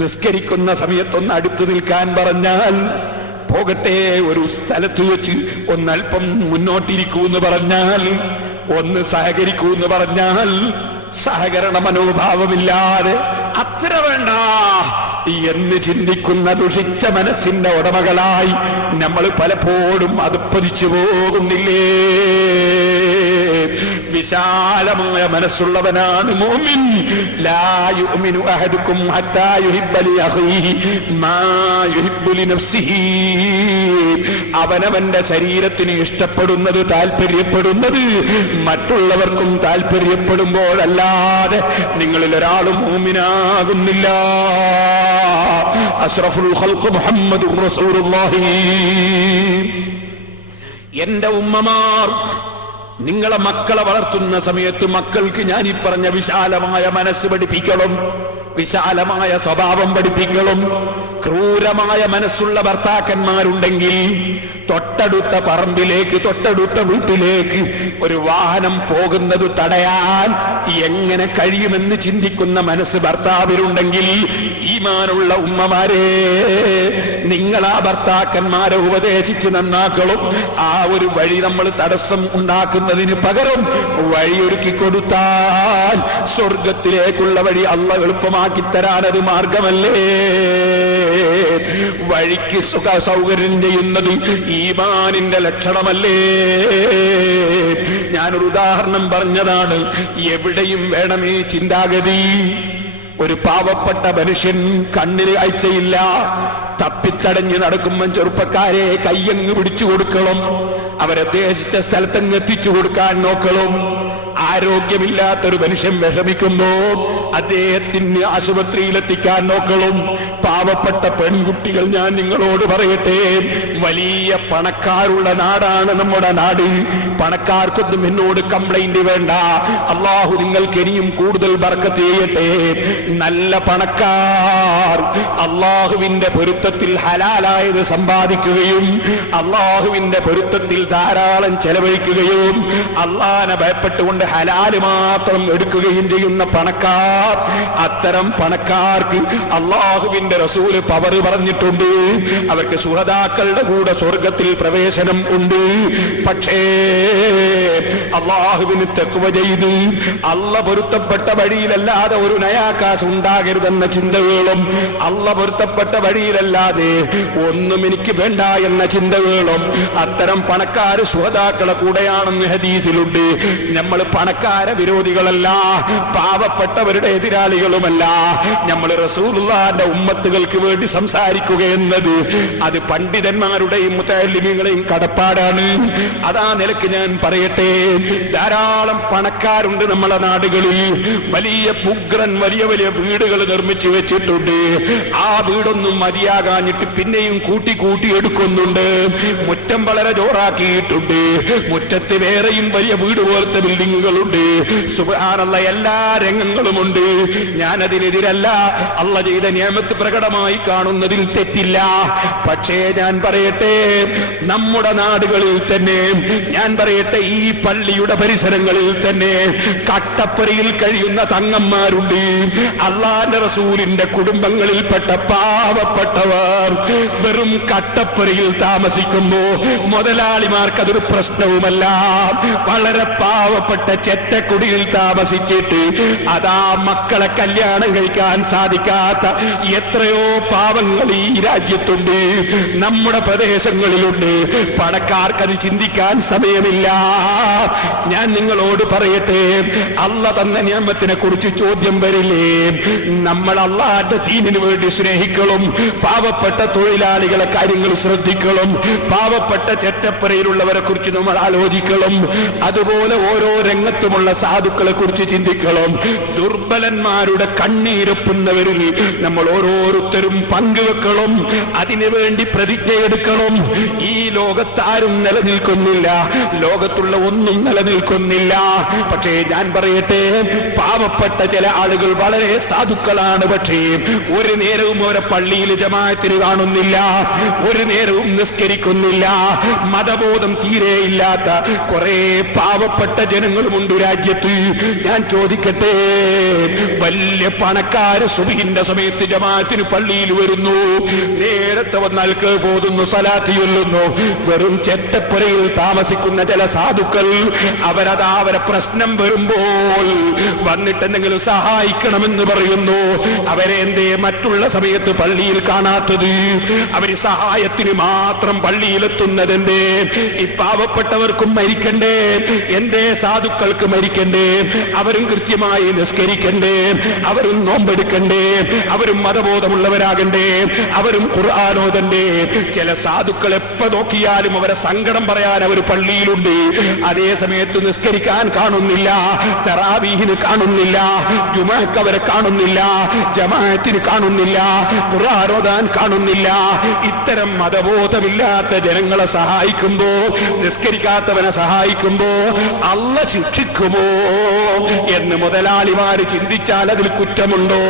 നിസ്കരിക്കുന്ന സമയത്തൊന്ന് അടുത്തു നിൽക്കാൻ പറഞ്ഞാൽ പോകട്ടെ, ഒരു സ്ഥലത്ത് വെച്ച് ഒന്നൽപ്പം മുന്നോട്ടിരിക്കൂ എന്ന് പറഞ്ഞാൽ, ഒന്ന് സഹകരിക്കൂ എന്ന് പറഞ്ഞാൽ സഹകരണ മനോഭാവമില്ലാതെ അത്ര വേണ്ട എന്ന് ചിന്തിക്കുന്ന ദുഷിച്ച മനസ്സിന്റെ ഉടമകളായി നമ്മൾ പലപ്പോഴും അധപ്പതിച്ചു പോകുന്നില്ലേ? വിശാലമായ മനസ്സുള്ളവനാണ് മുഅ്മിൻ. ലാ യുഅ്മിനു അഹദുക്കും ഹത്താ യുഹിബ്ബ ലി അഖീഹി മാ യുഹിബ്ബു ലി നഫ്സിഹി. അവനവന്റെ ശരീരത്തിന് ഇഷ്ടപ്പെടുന്നത്, താല്പര്യപ്പെടുന്നത് മറ്റുള്ളവർക്കും താല്പര്യപ്പെടുമ്പോഴല്ലാതെ നിങ്ങളിൽ ഒരാളും മുഅ്മിനാകുന്നില്ല. അഷ്റഫുൽ ഖൽഖ് മുഹമ്മദുർ റസൂലുള്ളാഹി. എന്റെ ഉമ്മമാർ, നിങ്ങളെ മക്കളെ വളർത്തുന്ന സമയത്ത് മക്കൾക്ക് ഞാൻ ഈ പറഞ്ഞ വിശാലമായ മനസ്സ് പഠിപ്പിക്കണം, വിശാലമായ സ്വഭാവം പഠിപ്പിക്കണം. ക്രൂരമായ മനസ്സുള്ള ഭർത്താക്കന്മാരുണ്ടെങ്കിൽ തൊട്ടടുത്ത പറമ്പിലേക്ക്, തൊട്ടടുത്ത വീട്ടിലേക്ക് ഒരു വാഹനം പോകുന്നത് തടയാൻ എങ്ങനെ കഴിയുമെന്ന് ചിന്തിക്കുന്ന മനസ്സ് ഭർത്താവിനുണ്ടെങ്കിൽ, ഈമാനുള്ള ഉമ്മമാരെ, നിങ്ങൾ ആ ഭർത്താക്കന്മാരെ ഉപദേശിച്ച് നന്നാക്കണം. ആ ഒരു വഴി നമ്മൾ തടസ്സം ഉണ്ടാക്കുന്നതിന് പകരം വഴിയൊരുക്കി കൊടുത്താൽ സ്വർഗത്തിലേക്കുള്ള വഴി അള്ളാഹ് എളുപ്പമാക്കി തരാൻ അത് മാർഗമല്ലേ? വഴിക്ക് സുഖ സൗകര്യം ചെയ്യുന്നത് ഈമാനിന്റെ ലക്ഷണമല്ലേ? ഞാനൊരു ഉദാഹരണം പറഞ്ഞതാണ്. എവിടെയും വേണമേ ചിന്താഗതി. ഒരു പാവപ്പെട്ട മനുഷ്യൻ, കണ്ണിന് കാഴ്ചയില്ല, തപ്പിത്തടഞ്ഞ് നടക്കുമ്പോൾ ചെറുപ്പക്കാരെ കയ്യങ്ങ് പിടിച്ചു കൊടുക്കണം, അവരെ ഉദ്ദേശിച്ച സ്ഥലത്തങ്ങ് എത്തിച്ചു കൊടുക്കാൻ നോക്കണം. ആരോഗ്യമില്ലാത്തൊരു മനുഷ്യൻ വിഷമിക്കുമ്പോ അദ്ദേഹത്തിന് ആശുപത്രിയിലെത്തിക്കാൻ നോക്കണം. പാവപ്പെട്ട പെൺകുട്ടികൾ, ഞാൻ നിങ്ങളോട് പറയട്ടെ, വലിയ പണക്കാരുള്ള നാടാണ് നമ്മുടെ നാട്. പണക്കാർക്കൊന്നും എന്നോട് കംപ്ലൈന്റ് വേണ്ട. അള്ളാഹു നിങ്ങൾക്ക് ഇനിയും കൂടുതൽ ബർക്കത്ത് ചെയ്യട്ടെ. നല്ല പണക്കാർ അള്ളാഹുവിന്റെ പൊരുത്തത്തിൽ ഹലാലായത് സമ്പാദിക്കുകയും അള്ളാഹുവിന്റെ പൊരുത്തത്തിൽ ധാരാളം ചെലവഴിക്കുകയും അള്ളാഹനെ ഭയപ്പെട്ടുകൊണ്ട് ഹലാല് മാത്രം എടുക്കുകയും ചെയ്യുന്ന പണക്കാർ, അത്തരം പണക്കാർക്ക് അള്ളാഹുവിന്റെ റസൂല് പവർ പറഞ്ഞിട്ടുണ്ട്. അവർക്ക് ശുഹദാക്കളുടെ കൂടെ സ്വർഗത്തിൽ പ്രവേശനം ഉണ്ട്. പക്ഷേ അള്ളാഹുവിന് തഖ്വ ചെയ്ത് അള്ളാഹ് പൊരുത്തപ്പെട്ട വഴിയിലല്ലാതെ ഒരു നയാകാശം ഉണ്ടാകരുതെന്ന ചിന്തകളും, അള്ളാഹ് പൊരുത്തപ്പെട്ട വഴിയിലല്ലാതെ ഒന്നും എനിക്ക് വേണ്ട എന്ന ചിന്തകളും, അത്തരം പണക്കാര് ശുഹദാക്കളെ കൂടെയാണെന്ന് ഹദീസിലുണ്ട്. നമ്മൾ പണക്കാര വിരോധികളല്ല, പാവപ്പെട്ടവരുടെ എതിരാളികളുമല്ല. നമ്മൾ റസൂലുള്ളാഹിന്റെ ഉമ്മത്തുകൾക്ക് വേണ്ടി സംസാരിക്കുക എന്നത് അത് പണ്ഡിതന്മാരുടെയും മുതഅല്ലിമീങ്ങളെയും കടപ്പാടാണ്. അതാ നിലക്ക് ഞാൻ പറയട്ടെ, ധാരാളം പണക്കാരുണ്ട് നമ്മളെ നാടുകളിൽ. വലിയ പുഗ്രൻ വലിയ വലിയ വീടുകൾ നിർമ്മിച്ചു വെച്ചിട്ടുണ്ട്. ആ വീടൊന്നും മതിയാകാഞ്ഞിട്ട് പിന്നെയും കൂട്ടി കൂട്ടി എടുക്കുന്നുണ്ട്. മുറ്റം വളരെ ജോറാക്കിയിട്ടുണ്ട്. മുറ്റത്ത് വേറെയും വലിയ വീട് പോലത്തെ ബിൽഡിങ്ങുകളുണ്ട്. സുബ്ഹാനല്ലാഹ്, എല്ലാ രംഗങ്ങളുമുണ്ട്. ഞാനതിനെതിരല്ല. അല്ലാഹ് ചെയ്ത നിഅമത്ത് പ്രകടമായി കാണുന്നതിൽ തെറ്റില്ല. പക്ഷേ ഞാൻ പറയട്ടെ, നമ്മുടെ നാടുകളിൽ തന്നെ, ഞാൻ പറയട്ടെ, ഈ പള്ളിയുടെ പരിസരങ്ങളിൽ തന്നെ കട്ടപ്പുരയിൽ കഴിയുന്ന തങ്ങന്മാരുണ്ട്. അള്ളാന്റെ റസൂലിന്റെ കുടുംബങ്ങളിൽപ്പെട്ട പാവപ്പെട്ടവർ വെറും കട്ടപ്പുരയിൽ താമസിക്കുമ്പോ മുതലാളിമാർക്ക് അതൊരു പ്രശ്നവുമല്ല. വളരെ പാവപ്പെട്ട ചെറ്റക്കുടിയിൽ താമസിച്ചിട്ട് അതാ മക്കളെ കല്യാണം കഴിക്കാൻ സാധിക്കാത്ത എത്രയോ പാവങ്ങൾ ഈ രാജ്യത്തുണ്ട്, നമ്മുടെ പ്രദേശങ്ങളിലുണ്ട്. പണക്കാർക്കത് ചിന്തിക്കാൻ സമയമില്ല. ഞാൻ നിങ്ങളോട് പറയട്ടെ, അല്ലാഹ് തന്ന നിഅമത്തിനെ കുറിച്ച് ചോദ്യം വരില്ലേ? നമ്മൾ അല്ലാഹുവിന്റെ ദീനിന് വേണ്ടി സ്നേഹിക്കണം. പാവപ്പെട്ട തൊഴിലാളികളെ കാര്യങ്ങൾ ശ്രദ്ധിക്കണം. പാവപ്പെട്ട ചെറ്റപ്പുരയിലുള്ളവരെ കുറിച്ച് നമ്മൾ ആലോചിക്കണം. അതുപോലെ ഓരോ രംഗത്തുമുള്ള സാധുക്കളെ കുറിച്ച് ചിന്തിക്കണം. ദുർബലന്മാരുടെ കണ്ണീരൊപ്പുന്നവരിൽ നമ്മൾ ഓരോരുത്തരും പങ്കുവെക്കണം. അതിനുവേണ്ടി പ്രതിജ്ഞയെടുക്കണം. ഈ ലോകത്താരും നിലനിൽക്കുന്നില്ല, ലോകത്തുള്ള ഒന്നും നിലനിൽക്കുന്നില്ല. പക്ഷേ ഞാൻ പറയട്ടെ, പാവപ്പെട്ട ചില ആളുകൾ വളരെ സാധുക്കളാണ്. പക്ഷേ ഒരു നേരവും അവരെ പള്ളിയിൽ ജമാഅത്തിന് കാണുന്നില്ല, ഒരു നേരവും നിസ്കരിക്കുന്നില്ല. മതബോധം തീരെയില്ലാത്ത കുറെ പാവപ്പെട്ട ജനങ്ങൾ ഉണ്ട് രാജ്യത്ത്. ഞാൻ ചോദിക്കട്ടെ, വലിയ പണക്കാര് സുബ്ഹിന്റെ സമയത്ത് ജമാഅത്തിന് പള്ളിയിൽ വരുന്നു, നേരത്തെ വന്നാൽ ഓതുന്നു, സലാത്ത് ചൊല്ലുന്നു. വെറും ചെറ്റപ്പുരയിൽ താമസിക്കുന്ന ചില സാധുക്കൾ അവരെ പ്രശ്നം വരുമ്പോൾ വന്നിട്ട് എന്തെങ്കിലും സഹായിക്കണമെന്ന് പറയുന്നു. അവരെ എന്തേ മറ്റുള്ള സമയത്ത് പള്ളിയിൽ കാണാത്തത്? അവര് സഹായത്തിന് മാത്രം പള്ളിയിലെത്തുന്നതെന്തേ? ഈ പാവപ്പെട്ടവർക്കും മരിക്കണ്ടേ? എന്തേ സാധുക്കൾക്ക് മരിക്കണ്ടേ? അവരും കൃത്യമായി നിസ്കരിക്കണ്ടേ? അവരും നോമ്പെടുക്കണ്ടേ? അവരും മതബോധമുള്ളവരാകണ്ടേ? അവരും ഖുർആൻ ഓതണ്ടേ? ചില സാധുക്കൾ എപ്പോ നോക്കിയാലും അവരെ സങ്കടം പറയാൻ അവർ പള്ളിയിലുണ്ട്. അതേ സമയത്ത് നിസ്കരിക്കാൻ കാണുന്നില്ല, തറാവീഹിന് കാണുന്നില്ല, ജുമുഅക്ക് അവരെ കാണുന്നില്ല, ജമാഅത്തിന് കാണുന്നില്ല, ഖുർആൻ ഓതാൻ കാണുന്നില്ല. ഇത്തരം മതബോധമില്ലാത്ത ജനങ്ങളെ സഹായിക്കുമ്പോ, നിസ്കരിക്കാത്തവനെ സഹായിക്കുമ്പോ അല്ലാഹ് ശിക്ഷിക്കുമോ എന്ന് മുതലാളിമാര് ചിന്തിച്ചാൽ അതിൽ കുറ്റമുണ്ടോ?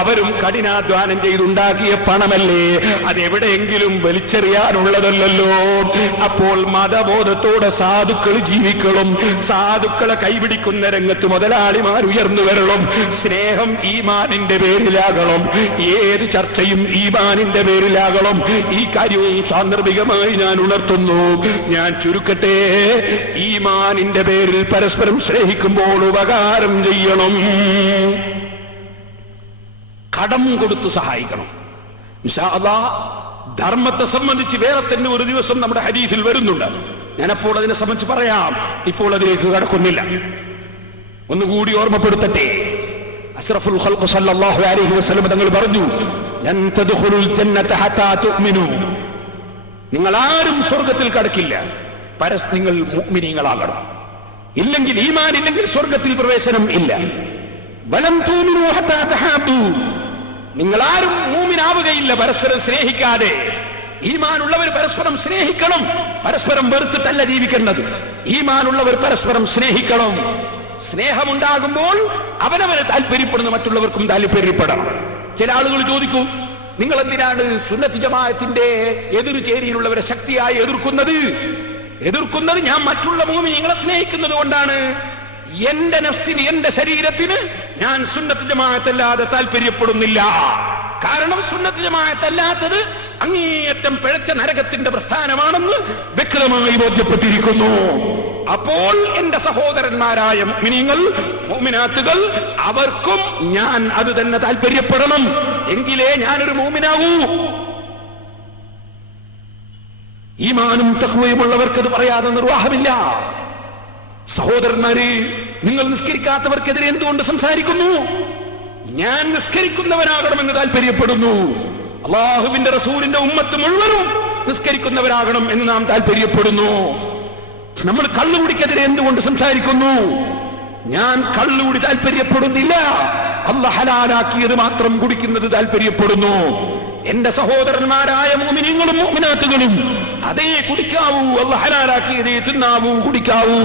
അവരും കഠിനാധ്വാനം ചെയ്തുണ്ടാക്കിയ പണമല്ലേ, അതെവിടെയെങ്കിലും വലിച്ചെറിയാനുള്ളതല്ലോ. അപ്പോൾ മതബോധത്തോടെ സാധുക്കൾ ജീവിക്കണം. സാധുക്കളെ കൈപിടിക്കുന്ന രംഗത്ത് മുതലാളിമാർ ഉയർന്നു വരണം. സ്നേഹം ഈമാനിന്റെ പേരിലാകണം. ഏത് ചർച്ചയും ഈമാനിന്റെ പേരിലാകണം. ഈ കാര്യവും സാന്ദർഭികമായി ഞാൻ ഉണർത്തുന്നു. ഞാൻ ചുരുക്കട്ടെ, ഈമാനിന്റെ പേരിൽ പരസ്പരം സ്നേഹിക്കുമ്പോൾ ഉപകാരം ചെയ്യണം, കടം കൊടുത്ത് സഹായിക്കണം. ഇൻഷാ അല്ലാഹ് ധർമ്മത്തെ സംബന്ധിച്ച് വേറെ തന്നെ ഒരു ദിവസം നമ്മുടെ ഹദീസിൽ വരുന്നുണ്ട്. ഞാനപ്പോൾ അതിനെ സംബന്ധിച്ച് പറയാം, ഇപ്പോൾ അതിലേക്ക് കടക്കുന്നില്ല. ഒന്നുകൂടി ഓർമ്മപ്പെടുത്തട്ടെ, അഷ്റഫുൽ ഖൽഖ് സല്ലല്ലാഹു അലൈഹി വസല്ലം തങ്ങൾ പറഞ്ഞു, ലൻ തദ്ഖുലുൽ ജന്നത ഹത്താ തുഅ്മിനു. നിങ്ങൾ ആരും സ്വർഗ്ഗത്തിൽ കടക്കില്ല, നിങ്ങൾ മുഅ്മിനീങ്ങളാകണം. ഇല്ലെങ്കിൽ ഈമാൻ ഇല്ലെങ്കിൽ സ്വർഗ്ഗത്തിൽ പ്രവേശനം ഇല്ല. വലം തുഅ്മിനു ഹത്താ തഹാബു. നിങ്ങൾ ആരും മൂമിനാവുകയില്ല പരസ്പരം സ്നേഹിക്കാതെ. ഈമാനുള്ളവർ പരസ്പരം സ്നേഹിക്കണം, പരസ്പരം വെറുത്തിട്ടല്ല ജീവിക്കേണ്ടത്. ഈമാനുള്ളവർ പരസ്പരം സ്നേഹിക്കണം. സ്നേഹമുണ്ടാകുമ്പോൾ അവനവനെ താല്പര്യപ്പെടുന്ന മറ്റുള്ളവർക്കും താല്പര്യപ്പെടണം. ചില ആളുകൾ ചോദിക്കും, നിങ്ങൾ എന്തിനാണ് സുന്നത്ത് ജമാഅത്തിന്റെ എതിർചേരിയിലുള്ളവരെ ശക്തിയായി എതിർക്കുന്നത്? ഞാൻ മറ്റുള്ള മുഅ്മിനീങ്ങളെ സ്നേഹിക്കുന്നത് കൊണ്ടാണ്. എന്റെ നഫ്സിന്, എന്റെ ശരീരത്തിന് ഞാൻ സുന്നത്ത് ജമാഅത്തല്ലാതെ താല്പര്യപ്പെടുന്നില്ല. കാരണം സുന്നത്ത് ജമാഅത്തല്ലാത്തത് അങ്ങേയറ്റം പിഴച്ച നരകത്തിന്റെ പ്രസ്ഥാനമാണെന്ന് വ്യക്തമായി ബോധ്യപ്പെട്ടിരിക്കുന്നു. അപ്പോൾ എന്റെ സഹോദരന്മാരായ മുഅ്മിനീങ്ങൾ, മുഅ്മിനാത്തുകൾ, അവർക്കും ഞാൻ അത് തന്നെ താല്പര്യപ്പെടണം. എങ്കിലേ ഞാനൊരു മുഅ്മിനാവൂ. ഈമാനും തഖ്വയുമുള്ളവർക്ക് അത് പറയാതെ നിർവാഹമില്ല. സഹോദരന്മാരെ, നിങ്ങൾ നിസ്കരിക്കാത്തവർക്കെതിരെ എന്തുകൊണ്ട് സംസാരിക്കുന്നു? ഞാൻ നിസ്കരിക്കുന്നവരാകണമെന്ന് താല്പര്യപ്പെടുന്നു. അല്ലാഹുവിന്റെ റസൂലിന്റെ ഉമ്മത്ത് മുഴുവനും നിസ്കരിക്കുന്നവരാകണം എന്ന് നാം താല്പര്യപ്പെടുന്നു. നമ്മൾ കള്ളുകുടിക്കെതിരെ എന്തുകൊണ്ട് സംസാരിക്കുന്നു? ഞാൻ കള്ളുകുടി താല്പര്യപ്പെടുന്നില്ല, അല്ലാഹു ഹലാലാക്കിയത് മാത്രം കുടിക്കുന്നത് താല്പര്യപ്പെടുന്നു. എന്റെ സഹോദരന്മാരായ മുഅ്മിനീങ്ങളും മുഅ്മിനാത്തുകളും അതേ കുടിക്കാവൂ, അല്ലാഹു ഹലാലാക്കിയതേ തിന്നാവൂ, കുടിക്കാവൂ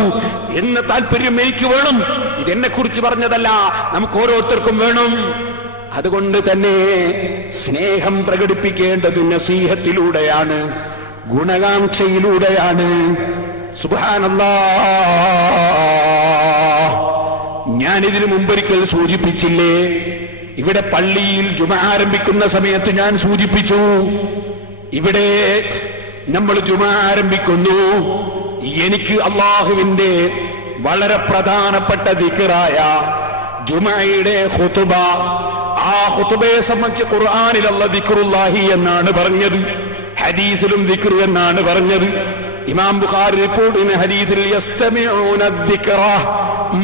എന്ന താല്പര്യം എനിക്ക് വേണം. ഇതെന്നെ കുറിച്ച് പറഞ്ഞതല്ല, നമുക്ക് ഓരോരുത്തർക്കും വേണം. അതുകൊണ്ട് തന്നെ സ്നേഹം പ്രകടിപ്പിക്കേണ്ടത് നസീഹത്തിലൂടെയാണ്, ഗുണകാംക്ഷയിലൂടെയാണ്. സുബ്ഹാനല്ലാഹ്, ഞാനിതിനു മുമ്പൊരിക്കൽ സൂചിപ്പിച്ചില്ലേ, ഇവിടെ പള്ളിയിൽ ജുമഅ ആരംഭിക്കുന്ന സമയത്ത് ഞാൻ സൂചിപ്പിച്ചു, ഇവിടെ നമ്മൾ ജുമഅ ആരംഭിക്കുന്നു, എനിക്ക് അല്ലാഹുവിന്റെ വളരെ പ്രധാനപ്പെട്ട ദിക്റായ ജുമഅയുടെ ഖുതുബ, ആ ഖുതുബയെ സംബന്ധിച്ച് ഖുർആനിൽ അല്ലാഹു ദിക്റുല്ലാഹി എന്നാണ് പറഞ്ഞത്, ഹദീസിലും ദിക്ർ എന്നാണ് പറഞ്ഞത്. ഇമാം ബുഖാരി റിപ്പോർട്ട് ചെയ്യുന്ന ഹദീസിൽ യസ്തമിഊന ദിക്റ,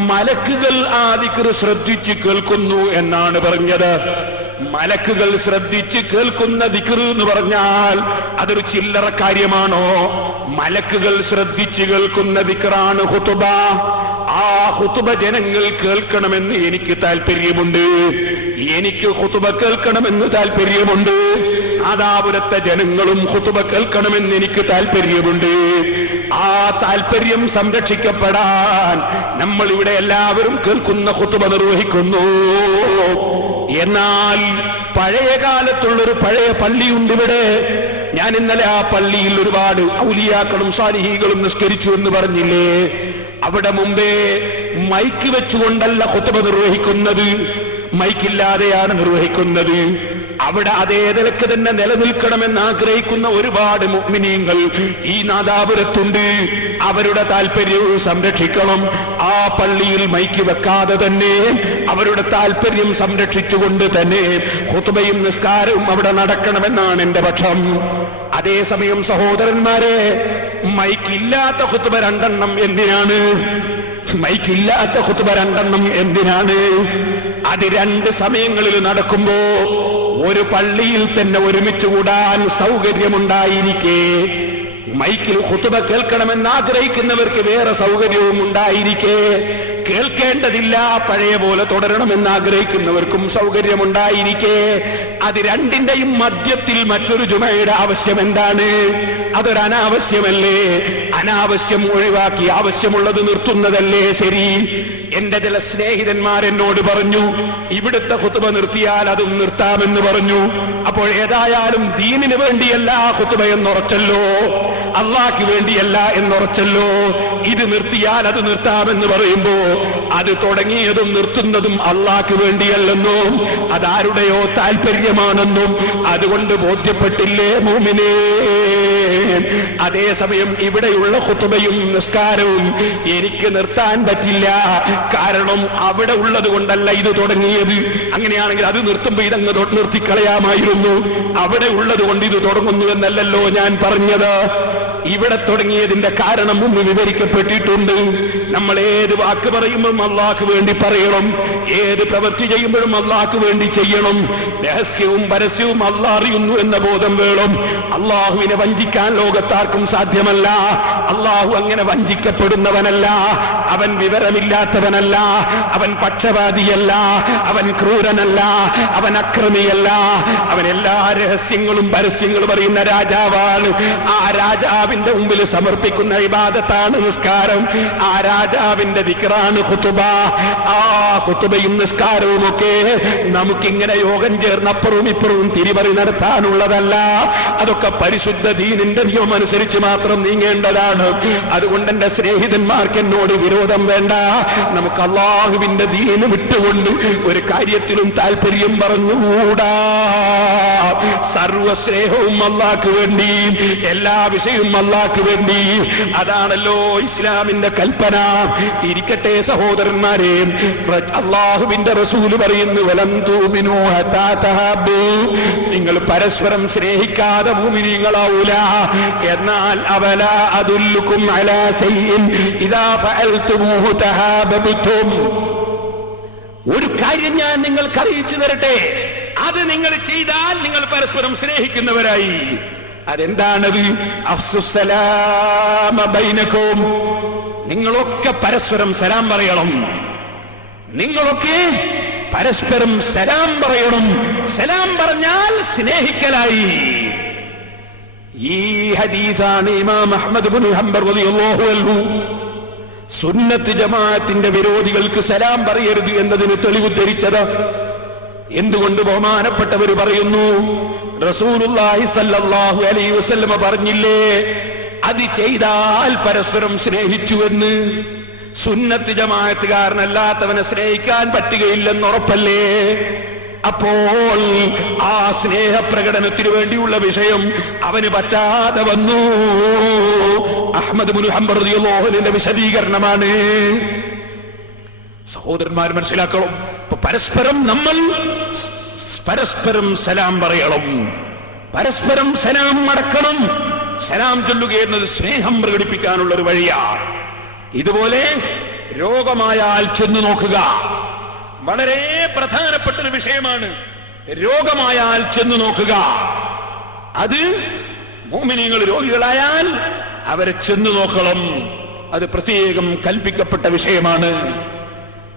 മലക്കുകൾ ആ ദിക്ർ ശ്രദ്ധിച്ച് കേൾക്കുന്നു എന്നാണ് പറഞ്ഞത്. മലക്കുകൾ ശ്രദ്ധിച്ച് കേൾക്കുന്ന ദിക്ർ എന്ന് പറഞ്ഞാൽ അതൊരു ചില്ലറ കാര്യമാണോ? മലക്കുകൾ ശ്രദ്ധിച്ച് കേൾക്കുന്ന ദിക്റാണ് ഖുതുബ. ആ ഖുതുബ ജനങ്ങൾ കേൾക്കണമെന്ന് എനിക്ക് താല്പര്യമുണ്ട്. എനിക്ക് ഖുതുബ കേൾക്കണമെന്ന് താല്പര്യമുണ്ട്. ആദാപുരത്തെ ജനങ്ങളും ഖുതുബ കേൾക്കണമെന്ന് എനിക്ക് താല്പര്യമുണ്ട്. ആ താല്പര്യം സംരക്ഷിക്കപ്പെടാൻ നമ്മൾ ഇവിടെ എല്ലാവരും കേൾക്കുന്ന ഖുതുബ നിർവഹിക്കുന്നു. എന്നാൽ പഴയ കാലത്തുള്ളൊരു പഴയ പള്ളിയുണ്ട് ഇവിടെ. ഞാൻ ഇന്നലെ ആ പള്ളിയിൽ ഒരുപാട് ഔലിയാക്കളും സാലിഹീകളും നിസ്കരിച്ചു എന്ന് പറഞ്ഞില്ലേ? അവിടെ മുമ്പേ മൈക്ക് വെച്ചുകൊണ്ടല്ല ഖുത്ബ നിർവഹിക്കുന്നത്, മൈക്കില്ലാതെയാണ് നിർവഹിക്കുന്നത്. അവിടെ അതേ നിലക്ക് തന്നെ നിലനിൽക്കണമെന്ന് ആഗ്രഹിക്കുന്ന ഒരുപാട് മുഅ്മിനീങ്ങൾ ഈ നാദാപുരത്തുണ്ട്. അവരുടെ താല്പര്യവും സംരക്ഷിക്കണം. ആ പള്ളിയിൽ മൈക്ക് വെക്കാതെ തന്നെ അവരുടെ താല്പര്യം സംരക്ഷിച്ചുകൊണ്ട് തന്നെ ഖുത്ബയും നിസ്കാരവും അവിടെ നടക്കണമെന്നാണ് എന്റെ പക്ഷം. അതേസമയം സഹോദരന്മാരെ, മൈക്കില്ലാത്ത ഖുത്ബ രണ്ടെണ്ണം എന്തിനാണ്? മൈക്കില്ലാത്ത ഖുത്ബ രണ്ടെണ്ണം എന്തിനാണ്? അത് രണ്ട് സമയങ്ങളിൽ നടക്കുമ്പോ ഒരു പള്ളിയിൽ തന്നെ ഒരുമിച്ച് കൂടാൻ സൗകര്യമുണ്ടായിരിക്കെ, മൈക്കിൽ ഖുത്ബ കേൾക്കണമെന്ന് ആഗ്രഹിക്കുന്നവർക്ക് വേറെ സൗകര്യവും ഉണ്ടായിരിക്കെ, കേൾക്കേണ്ടതില്ല പഴയ പോലെ തുടരണമെന്ന് ആഗ്രഹിക്കുന്നവർക്കും സൗകര്യമുണ്ടായിരിക്കെ, അത് രണ്ടിന്റെയും മധ്യത്തിൽ മറ്റൊരു ജുമയുടെ ആവശ്യം എന്താണ്? അതൊരു അനാവശ്യമല്ലേ? അനാവശ്യം ഒഴിവാക്കി ആവശ്യമുള്ളത് നിർത്തുന്നതല്ലേ ശരി? എന്റെ ചില സ്നേഹിതന്മാർ എന്നോട് പറഞ്ഞു, ഇവിടുത്തെ ഖുത്ബ നിർത്തിയാൽ അതും നിർത്താമെന്ന് പറഞ്ഞു. അപ്പോൾ ഏതായാലും ദീനിന് വേണ്ടിയല്ല ഖുത്ബ എന്നുറച്ചല്ലോ, അള്ളാഹ്ക്ക് വേണ്ടിയല്ല എന്നുറച്ചല്ലോ. ഇത് നിർത്തിയാൽ അത് നിർത്താമെന്ന് പറയുമ്പോ അത് തുടങ്ങിയതും നിർത്തുന്നതും അള്ളാഹ്ക്ക് വേണ്ടിയല്ലെന്നും അതാരുടെയോ താല്പര്യമാണെന്നും അതുകൊണ്ട് ബോധ്യപ്പെട്ടില്ലേ മുഅ്മിനേ? അതേസമയം ഇവിടെയുള്ള ഖുത്ബയും നിസ്കാരവും എനിക്ക് നിർത്താൻ പറ്റില്ല. കാരണം അവിടെ ഉള്ളത് കൊണ്ടല്ല ഇത് തുടങ്ങിയത്. അങ്ങനെയാണെങ്കിൽ അത് നിർത്തുമ്പോ ഇതങ്ങ് നിർത്തിക്കളയാമായിരുന്നു. അവിടെ ഉള്ളത് കൊണ്ട് ഇത് തുടങ്ങുന്നു എന്നല്ലല്ലോ ഞാൻ പറഞ്ഞത്. ഇവിടെ തുടങ്ങിയതിന്റെ കാരണം മുമ്പ് വിവരിക്കപ്പെട്ടിട്ടുണ്ട്. നമ്മൾ ഏത് വാക്ക് പറയുമ്പോഴും അള്ളാഹ്ക്ക് വേണ്ടി പറയണം, ഏത് പ്രവൃത്തി ചെയ്യുമ്പോഴും അള്ളാഹ്ക്ക് വേണ്ടി ചെയ്യണം. രഹസ്യവും പരസ്യവും അള്ളാഹ് അറിയുന്നു എന്ന ബോധം വേണം. അള്ളാഹുവിനെ വഞ്ചിക്കാൻ ലോകത്താർക്കും സാധ്യമല്ല. അള്ളാഹു അങ്ങനെ വഞ്ചിക്കപ്പെടുന്നവനല്ല. അവൻ വിവരമില്ലാത്തവനല്ല, അവൻ പക്ഷപാതിയല്ല, അവൻ ക്രൂരനല്ല, അവൻ അക്രമിയല്ല. അവൻ എല്ലാ രഹസ്യങ്ങളും പരസ്യങ്ങളും അറിയുന്ന രാജാവാണ്. ആ രാജാവിന്റെ മുമ്പിൽ സമർപ്പിക്കുന്ന ഇബാദത്താണ് നിസ്കാരം. ആ രാജാവിന്റെ ദിക്റാണ് ഖുത്ബ. ആ ഖുത്ബയും നിസ്കാരവും ഒക്കെ നമുക്കിങ്ങനെ യോഗം ചേർന്ന് അപ്പുറവും ഇപ്പുറവും തിരിമറി നടത്താനുള്ളതല്ല. അതൊക്കെ പരിശുദ്ധ ദീനിന്റെ നിയമം അനുസരിച്ച് മാത്രം നീങ്ങേണ്ടതാണ്. അതുകൊണ്ട് എന്റെ സ്നേഹിതന്മാർക്ക് എന്നോട് വിരോധം വേണ്ട. നമുക്ക് അള്ളാഹുവിന്റെ ദീന് വിട്ടുകൊണ്ട് ഒരു കാര്യത്തിലും താല്പര്യം പറഞ്ഞുകൂടാ. സർവസ്നേഹവും അള്ളാഹ്ക്ക് വേണ്ടി, എല്ലാ വിഷയവും അള്ളാഹ്ക്ക് വേണ്ടി. അതാണല്ലോ ഇസ്ലാമിന്റെ കൽപ്പന. ഇരിക്കട്ടെ സഹോദരന്മാരെ, അള്ളാഹുവിന്റെ റസൂല് പറയുന്നു, വലം തുഅ്മിനൂ ഹത്താ തഹബ്ബൂ, നിങ്ങൾ പരസ്പരം സ്നേഹിക്കാതെ മുഅ്മിനീങ്ങളാവൂല. എന്നാൽ അവലാ അദുല്ലുക്കും അലാ ശൈഇൻ ഇദാ ഫഅൽതുമൂഹു തഹാബബ്തും, ഒരു കാര്യം ഞാൻ നിങ്ങൾക്ക് അറിയിച്ചു തരട്ടെ, അത് നിങ്ങൾ ചെയ്താൽ നിങ്ങൾ പരസ്പരം സ്നേഹിക്കുന്നവരായി. അതെന്താണത്? അഫ്സുസ്സലാമ ബൈനക്കും, നിങ്ങളൊക്കെ പരസ്പരം സലാം പറയണം. നിങ്ങളൊക്കെ പരസ്പരം സലാം പറയണം. സലാം പറഞ്ഞാൽ സ്നേഹിക്കലായി. ഈ ഹദീസാണ് ഇമാം അഹ്മദ് ഇബ്നു ഹംബൽ റളിയല്ലാഹു അൻഹു സുന്നത്ത് ജമാഅത്തിന്റെ വിരോധികൾക്ക് സലാം പറയരുത് എന്നതിന് തെളിവ് ധരിച്ചത്. എന്തുകൊണ്ട്? ബഹുമാനപ്പെട്ടവർ പറയുന്നു, റസൂലുള്ളാഹി സ്വല്ലല്ലാഹു അലൈഹി വസല്ലം പറഞ്ഞില്ലേ, അത് ചെയ്താൽ പരസ്പരം സ്നേഹിച്ചുവെന്ന്. സുന്നത്ത് ജമാഅത്തുകാരനല്ലാത്തവനെ സ്നേഹിക്കാൻ പറ്റുകയില്ലെന്ന് ഉറപ്പല്ലേ? അപ്പോൾ ആ സ്നേഹപ്രകടനത്തിന് വേണ്ടിയുള്ള വിഷയം അവന് പറ്റാതെ വന്നു. അഹ്മദ് ഇബ്നു ഹംബൽ റളിയല്ലാഹു അൻഹുവിന്റെ വിശദീകരണമാണ്. സഹോദരന്മാർ മനസ്സിലാക്കണം, പരസ്പരം നമ്മൾ പരസ്പരം സലാം പറയണം, പരസ്പരം സലാം മടക്കണം. സലാം ചൊല്ലുക എന്നത് സ്നേഹം പ്രകടിപ്പിക്കാനുള്ള ഒരു വഴിയാണ്. ഇതുപോലെ രോഗമായാൽ ചെന്നു നോക്കുക, വളരെ പ്രധാനപ്പെട്ട ഒരു വിഷയമാണ്. രോഗമായാൽ ചെന്നു നോക്കുക. അത് മുഅ്മിനീങ്ങൾ രോഗികളായാൽ അവരെ ചെന്നു നോക്കണം. അത് പ്രത്യേകം കൽപ്പിക്കപ്പെട്ട വിഷയമാണ്.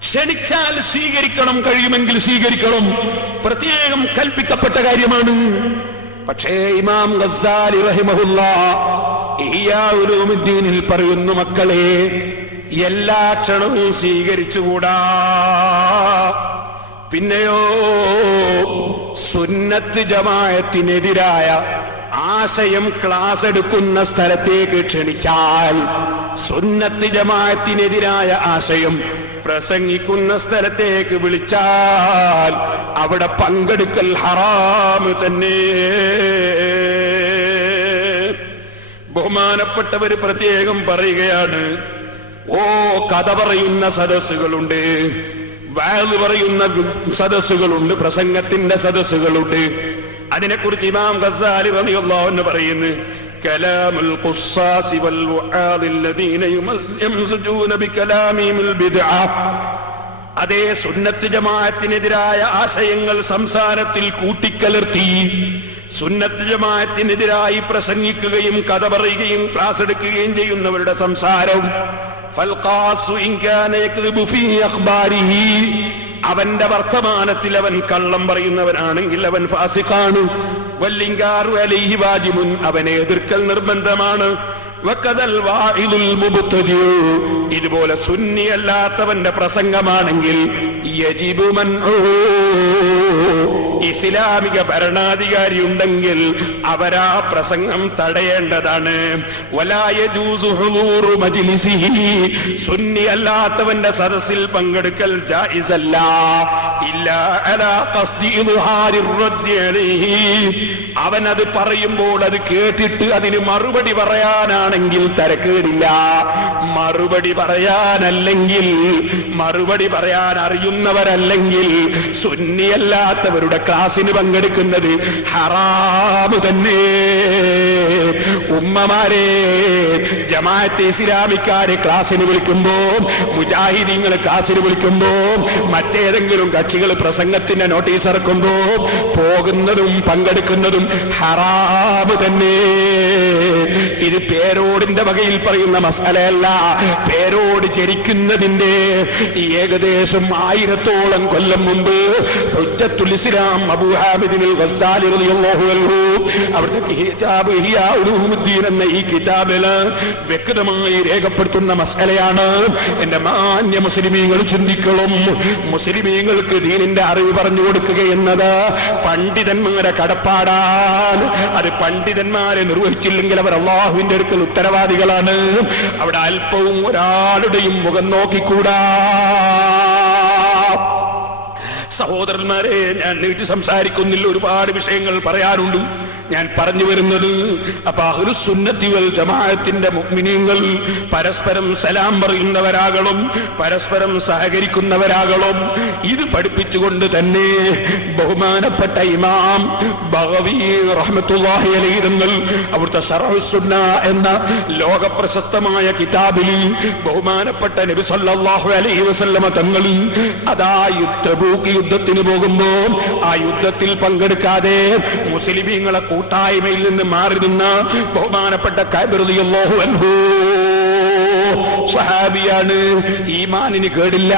ക്ഷണിച്ചാൽ സ്വീകരിക്കണം, കഴിയുമെങ്കിൽ സ്വീകരിക്കണം, പ്രത്യേകം കൽപ്പിക്കപ്പെട്ട കാര്യമാണ്. പക്ഷേ ഇമാം ഗസ്സാലി റഹിമഹുല്ലാഹ് ഇഹ്യാ ഉലൂമുദ്ദീനിൽ പറയുന്നു, മക്കളെ, എല്ലാ ക്ഷണവും സ്വീകരിച്ചുകൂടാ. പിന്നെയോ സുന്നത്ത് ജമാഅത്തിനെതിരായ ആശയം ക്ലാസ് എടുക്കുന്ന സ്ഥലത്തേക്ക് ക്ഷണിച്ചാൽ, സുന്നത്ത് ജമാഅത്തിനെതിരായ ആശയം പ്രസംഗിക്കുന്ന സ്ഥലത്തേക്ക് വിളിച്ചാൽ അവിടെ പങ്കെടുക്കൽ ഹറാം തന്നെ. ബഹുമാനപ്പെട്ടവര് പ്രത്യേകം പറയുകയാണ്, ഓ കഥ പറയുന്ന സദസ്സുകളുണ്ട്, വഅദ് പറയുന്ന സദസ്സുകളുണ്ട്, പ്രസംഗത്തിന്റെ സദസ്സുകളുണ്ട്. അതിനെക്കുറിച്ച് ഇമാം ഗസാലി റളിയല്ലാഹു അൻഹു പറയുന്നു, കലാമുൽ ഖുസ്സാസി വൽ വഅദിൽ ലദീന യംസുജൂന ബികലാമിൽ ബിദ്അ. അതേ സുന്നത്ത് ജമാഅത്തിനെതിരായ ആശയങ്ങൾ സംസാരത്തിൽ കൂട്ടിക്കലർത്തി സുന്നത്ത് ജമാഅത്തിനെതിരായി പ്രസംഗിക്കുകയും കഥ പറയുകയും ക്ലാസ് എടുക്കുകയും ചെയ്യുന്നവരുടെ സംസാരം, ഫൽഖാസു ഇൻ കാന യക്ദിബു ഫീ അഖ്ബാരിഹി, അവന്റെ വർത്തമാനത്തിൽ അവൻ കള്ളം പറയുന്നവനാണെങ്കിൽ അവൻ ഫാസിഖാണ്. വല്ലിൻകാറു അലൈഹി വാജിബുൻ, അവനെ എതിർക്കൽ നിർബന്ധമാണ്. വഖദൽ വാഇദുൽ മുബ്തദി, ഇതുപോലെ സുന്നി അല്ലാത്തവന്റെ പ്രസംഗമാണെങ്കിൽ യജിബു മൻഉ, ഇസ്ലാമിക ഭരണാധികാരി ഉണ്ടെങ്കിൽ അവരാ പ്രസംഗം തടയേണ്ടതാണ്. വലാ യജൂസു ഹുദൂറു മജ്ലിസിഹി, സുന്നി അല്ലാത്തവന്റെ സദസ്സിൽ പങ്കെടുക്കൽ ജായിസല്ല. ഇല്ലാ അലാ ഖസ്ദി ഇദ്ഹാരിർ റദ്ദി അലൈഹി, അവനത് പറയുമ്പോൾ അത് കേട്ടിട്ട് അതിന് മറുപടി പറയാനാണെങ്കിൽ തരക്കേടില്ല. മറുപടി പറയാനല്ലെങ്കിൽ, മറുപടി പറയാൻ അറിയുന്നവരല്ലെങ്കിൽ സുന്നിയല്ലാത്തവരുടെ ക്ലാസിന് പങ്കെടുക്കുന്നത് ഹറാമ് തന്നെ. ഉമ്മമാരെ, ജമാഅത്തെ ഇസ്ലാമിക്കാരെ ക്ലാസിന് വിളിക്കുമ്പോ, മുജാഹിദീങ്ങളെ ക്ലാസിന് വിളിക്കുമ്പോ, മറ്റേതെങ്കിലും കക്ഷികൾ പ്രസംഗത്തിന്റെ നോട്ടീസ് ഇറക്കുമ്പോ പോകുന്നതും പങ്കെടുക്കുന്നതും ഹറാമ് തന്നെ. ഇത് പേരോടിന്റെ വകയിൽ പറയുന്ന മസാലയല്ല, പേരോട് ചരിക്കുന്നതിന്റെ ഏകദേശം 1000ഓളം കൊല്ലം മുമ്പ് ഹുജ്ജത്തുൽ ഇസ്ലാം അബൂ ഹാമിദ് അൽ ഗസാലി റളിയല്ലാഹു അൻഹു അവിടുത്തെ കിതാബ് ഇഹ്യാ ഉലൂമുദ്ദീൻ എന്ന ഈ കിതാബിൽ വ്യക്തമായി രേഖപ്പെടുത്തുന്ന മസാലയാണ്. എന്റെ മാന്യ മുസ്ലിമീങ്ങൾ ചിന്തിക്കണം. മുസ്ലിമീങ്ങൾക്ക് ദീനിന്റെ അറിവ് പറഞ്ഞു കൊടുക്കുക എന്നത് പണ്ഡിതന്മാരെ കടപ്പാടാണ്. അത് പണ്ഡിതന്മാരെ നിർവഹിച്ചില്ലെങ്കിൽ അവർ അല്ലാഹുവിന്റെ അടുക്കൽ ഉത്തരവാദികളാണ്. അവിടെ അല്പവും ഒരാളുടെയും മുഖം നോക്കിക്കൂടാ. സഹോദരന്മാരെ, ഞാൻ നീട്ടി സംസാരിക്കുന്നില്ല, ഒരുപാട് വിഷയങ്ങൾ പറയാറുണ്ട്. ഞാൻ പറഞ്ഞു വരുന്നത്, അപ്പൊ അഹ്ലുസ് സുന്നത്തി വൽ ജമാഅത്തിന്റെ മുഅ്മിനീങ്ങൾ പരസ്പരം സലാം പറയുന്നവരാകണം, പരസ്പരം സഹകരിക്കുന്നവരാകണം. ഇത് പഠിപ്പിച്ചുകൊണ്ട് തന്നെ ബഹുമാനപ്പെട്ട ഇമാം ബഗവി റഹ്മത്തുള്ളാഹി അലൈഹി തങ്ങൾ അവിടുത്തെ ശറഹുസ് സുന്ന എന്ന ലോകപ്രശസ്തമായ കിതാബിൽ ബഹുമാനപ്പെട്ട നബി സല്ലല്ലാഹു അലൈഹി വസല്ലമ തങ്ങൾ അതാ യുദ്ധത്തിന് പോകുമ്പോ ആ യുദ്ധത്തിൽ പങ്കെടുക്കാതെ മുസ്ലിമീങ്ങളെ കൂട്ടായ്മയിൽ നിന്ന് മാറി നിന്ന ബഹുമാനപ്പെട്ട കഅബ് റളിയല്ലാഹു അൻഹു സഹാബിയാണ്. ഈമാനിന് കേടില്ല,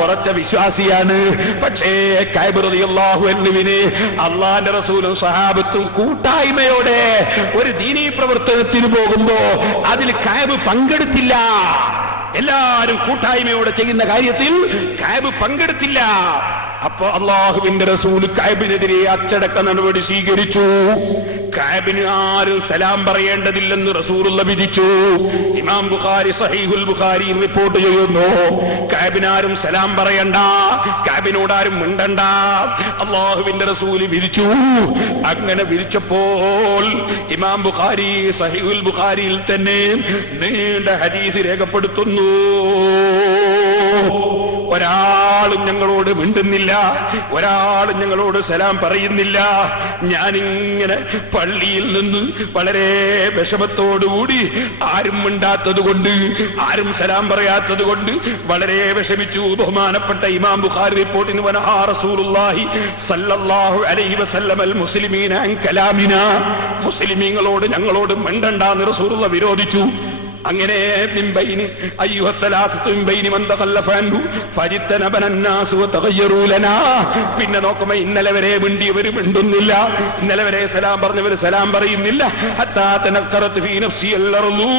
ഉറച്ച വിശ്വാസിയാണ്. പക്ഷേ കഅബ് റളിയല്ലാഹു അൻഹുവിനെ അല്ലാഹുവിന്റെ റസൂലും സഹാബത്തും കൂട്ടായ്മയോടെ ഒരു ദീനീ പ്രവർത്തനത്തിന് പോകുമ്പോ അതിൽ കഅബ് പങ്കെടുത്തില്ല. എല്ലാവരും കൂട്ടായ്മയോടെ ചെയ്യുന്ന കാര്യത്തിൽ കഅബ് പങ്കെടുത്തില്ല. അപ്പൊ അല്ലാഹുവിന്റെ റസൂൽ കഅബിനെതിരെ അച്ചടക്ക നടപടി സ്വീകരിച്ചു. കഅബിന് ആരും സലാം പറയേണ്ടതില്ലെന്ന് റസൂലുള്ള വിധിച്ചു. ഇമാം ബുഖാരി സഹീഹുൽ ബുഖാരി റിപ്പോർട്ട് ചെയ്യുന്നു, കഅബിനാരും സലാം പറയണ്ട, കഅബിനോടാരും മിണ്ടണ്ട, അല്ലാഹുവിന്റെ റസൂൽ വിധിച്ചു. അങ്ങനെ വിധിച്ചപ്പോൾ ഇമാം ബുഖാരി സഹീഹുൽ ബുഖാരിയിൽ തന്നെ നീണ്ട ഹദീസ് രേഖപ്പെടുത്തുന്നു. ഒരാളും ഞങ്ങളോട് മിണ്ടുന്നില്ല, ഒരാളും ഞങ്ങളോട് സലാം പറയുന്നില്ല. ഞാനിങ്ങനെ പള്ളിയിൽ നിന്ന് വളരെ വിഷമത്തോടുകൂടി ആരും മിണ്ടാത്തത് കൊണ്ട്, ആരും സലാം പറയാത്തത് കൊണ്ട് വളരെ വിഷമിച്ചു. ബഹുമാനപ്പെട്ട ഇമാം ബുഖാരി റിപ്പോർട്ടിന് വനഹാ റസൂലുള്ളാഹി സല്ലല്ലാഹു അലൈഹി വസല്ലം അൽ മുസ്ലിമീന അൻ കലാമിന, മുസ്ലിമീങ്ങളോട് ഞങ്ങളോട് മിണ്ടണ്ടെന്ന് റസൂലുള്ള വിരോധിച്ചു. അങ്ങനെ മിൻബൈനി അയ്യുഹസ്സലാസത്തു മിൻബൈനി മൻ തഖല്ലഫ അൻഹു ഫജിത്തനബന അന്നാസു വതഗയ്യറൂ ലനാ. പിന്നെ നോക്കുമ്പോ ഇന്നലെ വരെ മിണ്ടിയവർ മിണ്ടുന്നില്ല, ഇന്നലെ വരെ സലാം പറഞ്ഞവർ സലാം പറയുന്നില്ല. ഹത്താ തനഖറത് ഫീ നഫ്സി അൽ-അർളു.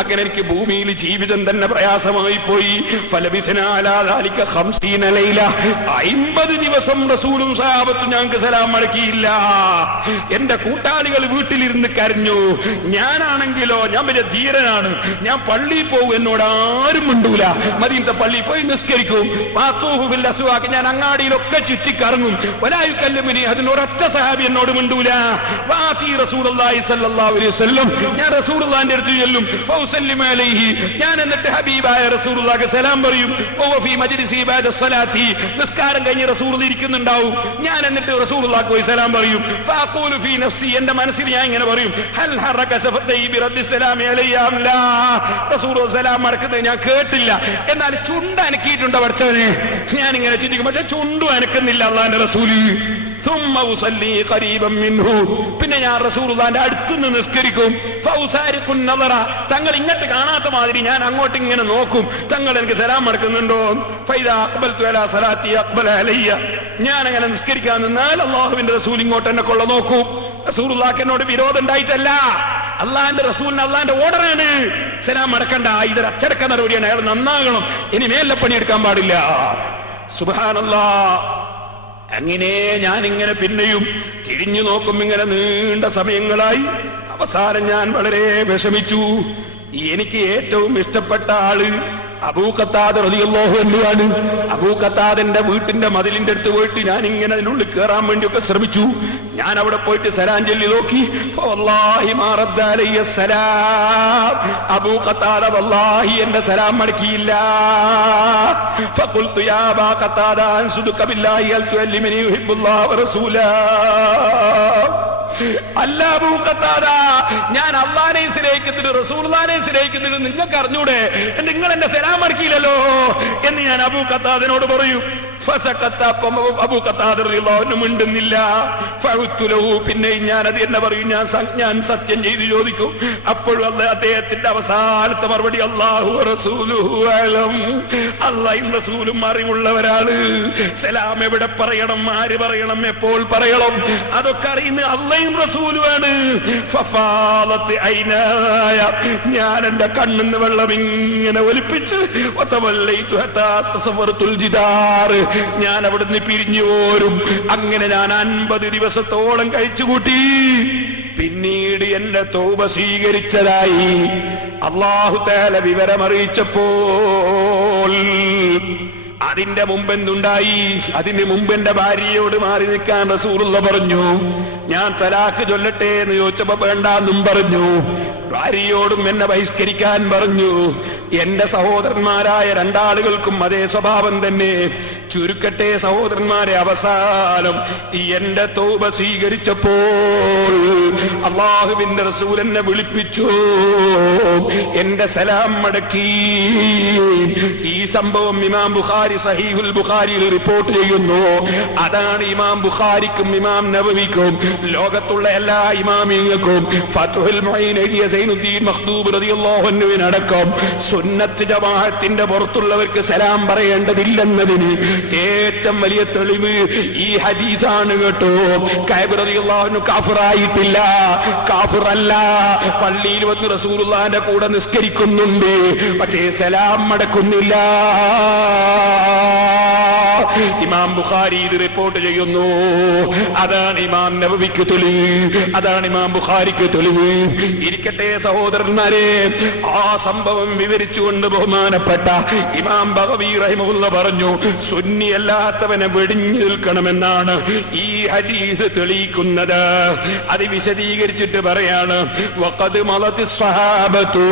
അങ്ങനെ എനിക്ക് ഭൂമിയിൽ ജീവിതം തന്നെ പ്രയാസമായി പോയി. ഫലബിസ്നാ അലാ ദാലിക 50 ലൈല. 50 ദിവസം റസൂലും സഹാബത്തും ഞങ്ങൾക്ക് സലാം മടക്കിയില്ല. എന്റെ കൂട്ടാളികൾ വീട്ടിലിരുന്ന് കരഞ്ഞു. ഞാനാണെങ്കിലോ ഞാൻ വലിയ ധീരനാണ്, ഞാൻ പള്ളിയിൽ പോകും, എന്നോട് ആരും മിണ്ടൂല. മദീനത്തെ പള്ളിയിൽ പോയി നിസ്കരിക്കും. ഞാൻ അങ്ങാടിയിലൊക്കെ ചുറ്റിക്കറങ്ങും. വലായുക്കല്ലിമിനി, അതിനൊരൊറ്റ സഹാബി എന്നോട് മിണ്ടൂല. ഞാൻ റസൂലുള്ളാഹിന്റെ അടുത്ത് ചെല്ലും. ഞാൻ എന്നിട്ട് ഹബീബായ റസൂലുള്ളാഹിക്ക് സലാം പറയും. നിസ്കാരം കഴിഞ്ഞ് റസൂലുള്ളാഹി ഇരിക്കുന്നുണ്ടാവും. ഞാൻ എന്നിട്ട് റസൂലുള്ളാഹിക്ക് പോയി സലാം പറയും. എന്റെ മനസ്സിൽ ഞാൻ ഇങ്ങനെ പറയും, സലാം മടക്കുന്നത് ഞാൻ കേട്ടില്ല, എന്നാൽ ചുണ്ട് അനക്കിയിട്ടുണ്ടോ പഠിച്ചവനെ? ഞാൻ ഇങ്ങനെ ചിന്തിക്കും, പക്ഷെ ചുണ്ടും അനക്കുന്നില്ല അള്ളാന്റെ റസൂല്. പിന്നെ ഞാൻ റസൂലുള്ളാഹിന്റെ അടുത്തുനിന്ന് നിസ്കരിക്കും. തങ്ങൾ ഇങ്ങോട്ട് കാണാത്ത മാതിരി ഞാൻ അങ്ങോട്ട് ഇങ്ങനെ നോക്കും, തങ്ങൾ എനിക്ക് സലാം മടക്കുന്നുണ്ടോ. ഞാൻ അങ്ങനെ നിസ്കരിക്കാൻ നിന്നാൽ അള്ളാഹുവിന്റെ റസൂൽ ഇങ്ങോട്ട് എന്നെ കൊള്ള നോക്കും. റസൂലുള്ളാഹിക്ക് എന്നോട് വിരോധം ഉണ്ടായിട്ടല്ല, അള്ളാന്റെ റസൂലിന് അള്ളാന്റെ ഓർഡറാണ്. സലാം മടക്കണ്ട, ഇതൊരു അച്ചടക്ക നടപടിയാണ്. അയാൾ നന്നാകണം, ഇനി മേലെ പണിയെടുക്കാൻ പാടില്ല. സുബ്ഹാനല്ലാഹ്. അങ്ങനെ ഞാനിങ്ങനെ പിന്നെയും തിരിഞ്ഞു നോക്കും. ഇങ്ങനെ നീണ്ട സമയങ്ങളായി. അവസാനം ഞാൻ വളരെ വിഷമിച്ചു. എനിക്ക് ഏറ്റവും ഇഷ്ടപ്പെട്ട ആള് അബൂ ഖത്താദ റളിയല്ലാഹു അൻഹു ആണ്. അബൂ ഖത്താദന്റെ വീട്ടിന്റെ മതിലിന്റെ അടുത്ത് പോയിട്ട് ഞാൻ ഇങ്ങനെ അതിനുള്ളിൽ കയറാൻ വേണ്ടിയൊക്കെ ശ്രമിച്ചു. ഞാൻ അവിടെ പോയിട്ട് സലാം ചൊല്ലി നോക്കി. വല്ലാഹി മാ റദ്ദ അലയ്യ സലാം. അബൂ ഖത്താദ വല്ലാഹി എന്റെ സലാം മടക്കിയില്ല. ഫഖുൽതു യാ അബാ ഖത്താദ അൻസുദുക ബില്ലാഹി ഹൽ തുഅല്ലിമനി യുഹിബ്ബുല്ലാഹ വറസൂലാ. അല്ല അബൂ ഖത്താദ, ഞാൻ അല്ലാഹുവിനെ സ്നേഹിക്കുന്നുണ്ട്, റസൂലുള്ളാഹിനെ സ്നേഹിക്കുന്നുണ്ട്, നിങ്ങൾക്ക് അറിഞ്ഞൂടെ? നിങ്ങൾ എന്റെ സലാം മടക്കിയില്ലല്ലോ എന്ന് ഞാൻ അബൂ ഖത്താദിനോട് പറയും. അബൂ ഖത്താദ റളിയല്ലാഹു അൻഹു മിണ്ടുന്നില്ല. പിന്നെ ഞാൻ അത് എന്നെ പറയും, ഞാൻ സത്യം ചെയ്ത് ചോദിക്കും. അപ്പോഴും അദ്ദേഹത്തിന്റെ അവസാനത്തെ മറുപടി അല്ലാഹു റസൂലുഹു അലം. അല്ലാഹും റസൂലും അറിവുള്ളവരാണ്. സലാം എവിടെ പറയണം, ആര് പറയണം, എപ്പോൾ പറയണം, അതൊക്കെ അറിയുന്ന അല്ലാഹും റസൂലുമാണ്. ഫഫാലത്ത് ഐനായ, ഞാൻ എന്റെ കണ്ണിന്ന് വെള്ളം ഇങ്ങനെ ഒലിപ്പിച്ച് ഞാൻ അവിടുന്ന് പിരിഞ്ഞു പോരും. അങ്ങനെ ഞാൻ 50 ദിവസത്തോളം കഴിച്ചുകൂട്ടി. പിന്നീട് എന്റെ തൗബ സ്വീകരിച്ചതായി അല്ലാഹു തആല വിവരമറിയിച്ചപ്പോൾ അതിന്റെ മുമ്പ് എന്തുണ്ടായി? അതിന് മുമ്പ് എന്റെ ഭാര്യയോട് മാറി നിൽക്കാൻ റസൂലുള്ളാഹി പറഞ്ഞു. ഞാൻ തലാഖ് ചൊല്ലട്ടെ എന്ന് ചോദിച്ചപ്പോ വേണ്ടാന്നും പറഞ്ഞു. ഭാര്യയോടും എന്നെ ബഹിഷ്കരിക്കാൻ പറഞ്ഞു. എന്റെ സഹോദരന്മാരായ 2 ആളുകൾക്കും അതേ സ്വഭാവം തന്നെ. ചുരുക്കട്ടെ സഹോദരന്മാരെ, അവസാനം എന്റെ തൗബ സ്വീകരിച്ചപ്പോൾ അല്ലാഹുവിന്റെ റസൂൽ എന്നെ വിളിപ്പിച്ചു, എന്റെ സലാം മടക്കി. ഈ സംഭവം ഇമാം ബുഖാരി സഹീഹുൽ ബുഖാരിയിൽ റിപ്പോർട്ട് ചെയ്യുന്നു. അതാണ് ഇമാം ബുഖാരിക്കും ഇമാം നബവിക്കും ലോകത്തുള്ള എല്ലാ ഇമാമിങ്ങൾക്കും ഫത്ഹുൽ മുഈൻ എഴുതിയ സൈനുദ്ദീൻ മഖ്ദൂബ് റളിയല്ലാഹു അൻഹുവിനടക്കം സുന്നത്ത് ജമാഅത്തിന്റെ പുറത്തുള്ളവർക്ക് സലാം പറയേണ്ടതില്ലെന്നതിന് ഏറ്റവും വലിയ തെളിവ് ഈ ഹദീസാണ് കേട്ടോ. കഅബ് റളിയല്ലാഹു അൻഹു കാഫിറായിട്ടില്ല, കാഫിറല്ല. പള്ളിയിൽ വന്ന് റസൂലുള്ളാഹിന്റെ കൂടെ നിസ്കരിക്കുന്നുണ്ട്, പക്ഷേ സലാം മടക്കുന്നില്ല. ഇമാം ബുഖാരി ഇത് റിപ്പോർട്ട് ചെയ്യുന്നു. അതാണ് ഇമാം നബവിക്ക് തെളിവ്, അതാണ് ഇമാം ബുഖാരിക്ക് തെളിവ്. ഇരിക്കട്ടെ സഹോദരന്മാരെ, ആ സംഭവം വിവരിച്ചുകൊണ്ട് ബഹുമാനപ്പെട്ട ഇമാം ബഗവി റഹിമഹുല്ലാഹ് പറഞ്ഞു, സുന്നി അല്ലാത്തവനെ വെടിഞ്ഞു നിൽക്കണമെന്നാണ് ഈ ഹദീസ് തെളിയിക്കുന്നത്. അത് വിശദീകരിച്ചിട്ട് പറയാണ്, വഖദ് മളത്തിസ് സ്വഹാബത്തു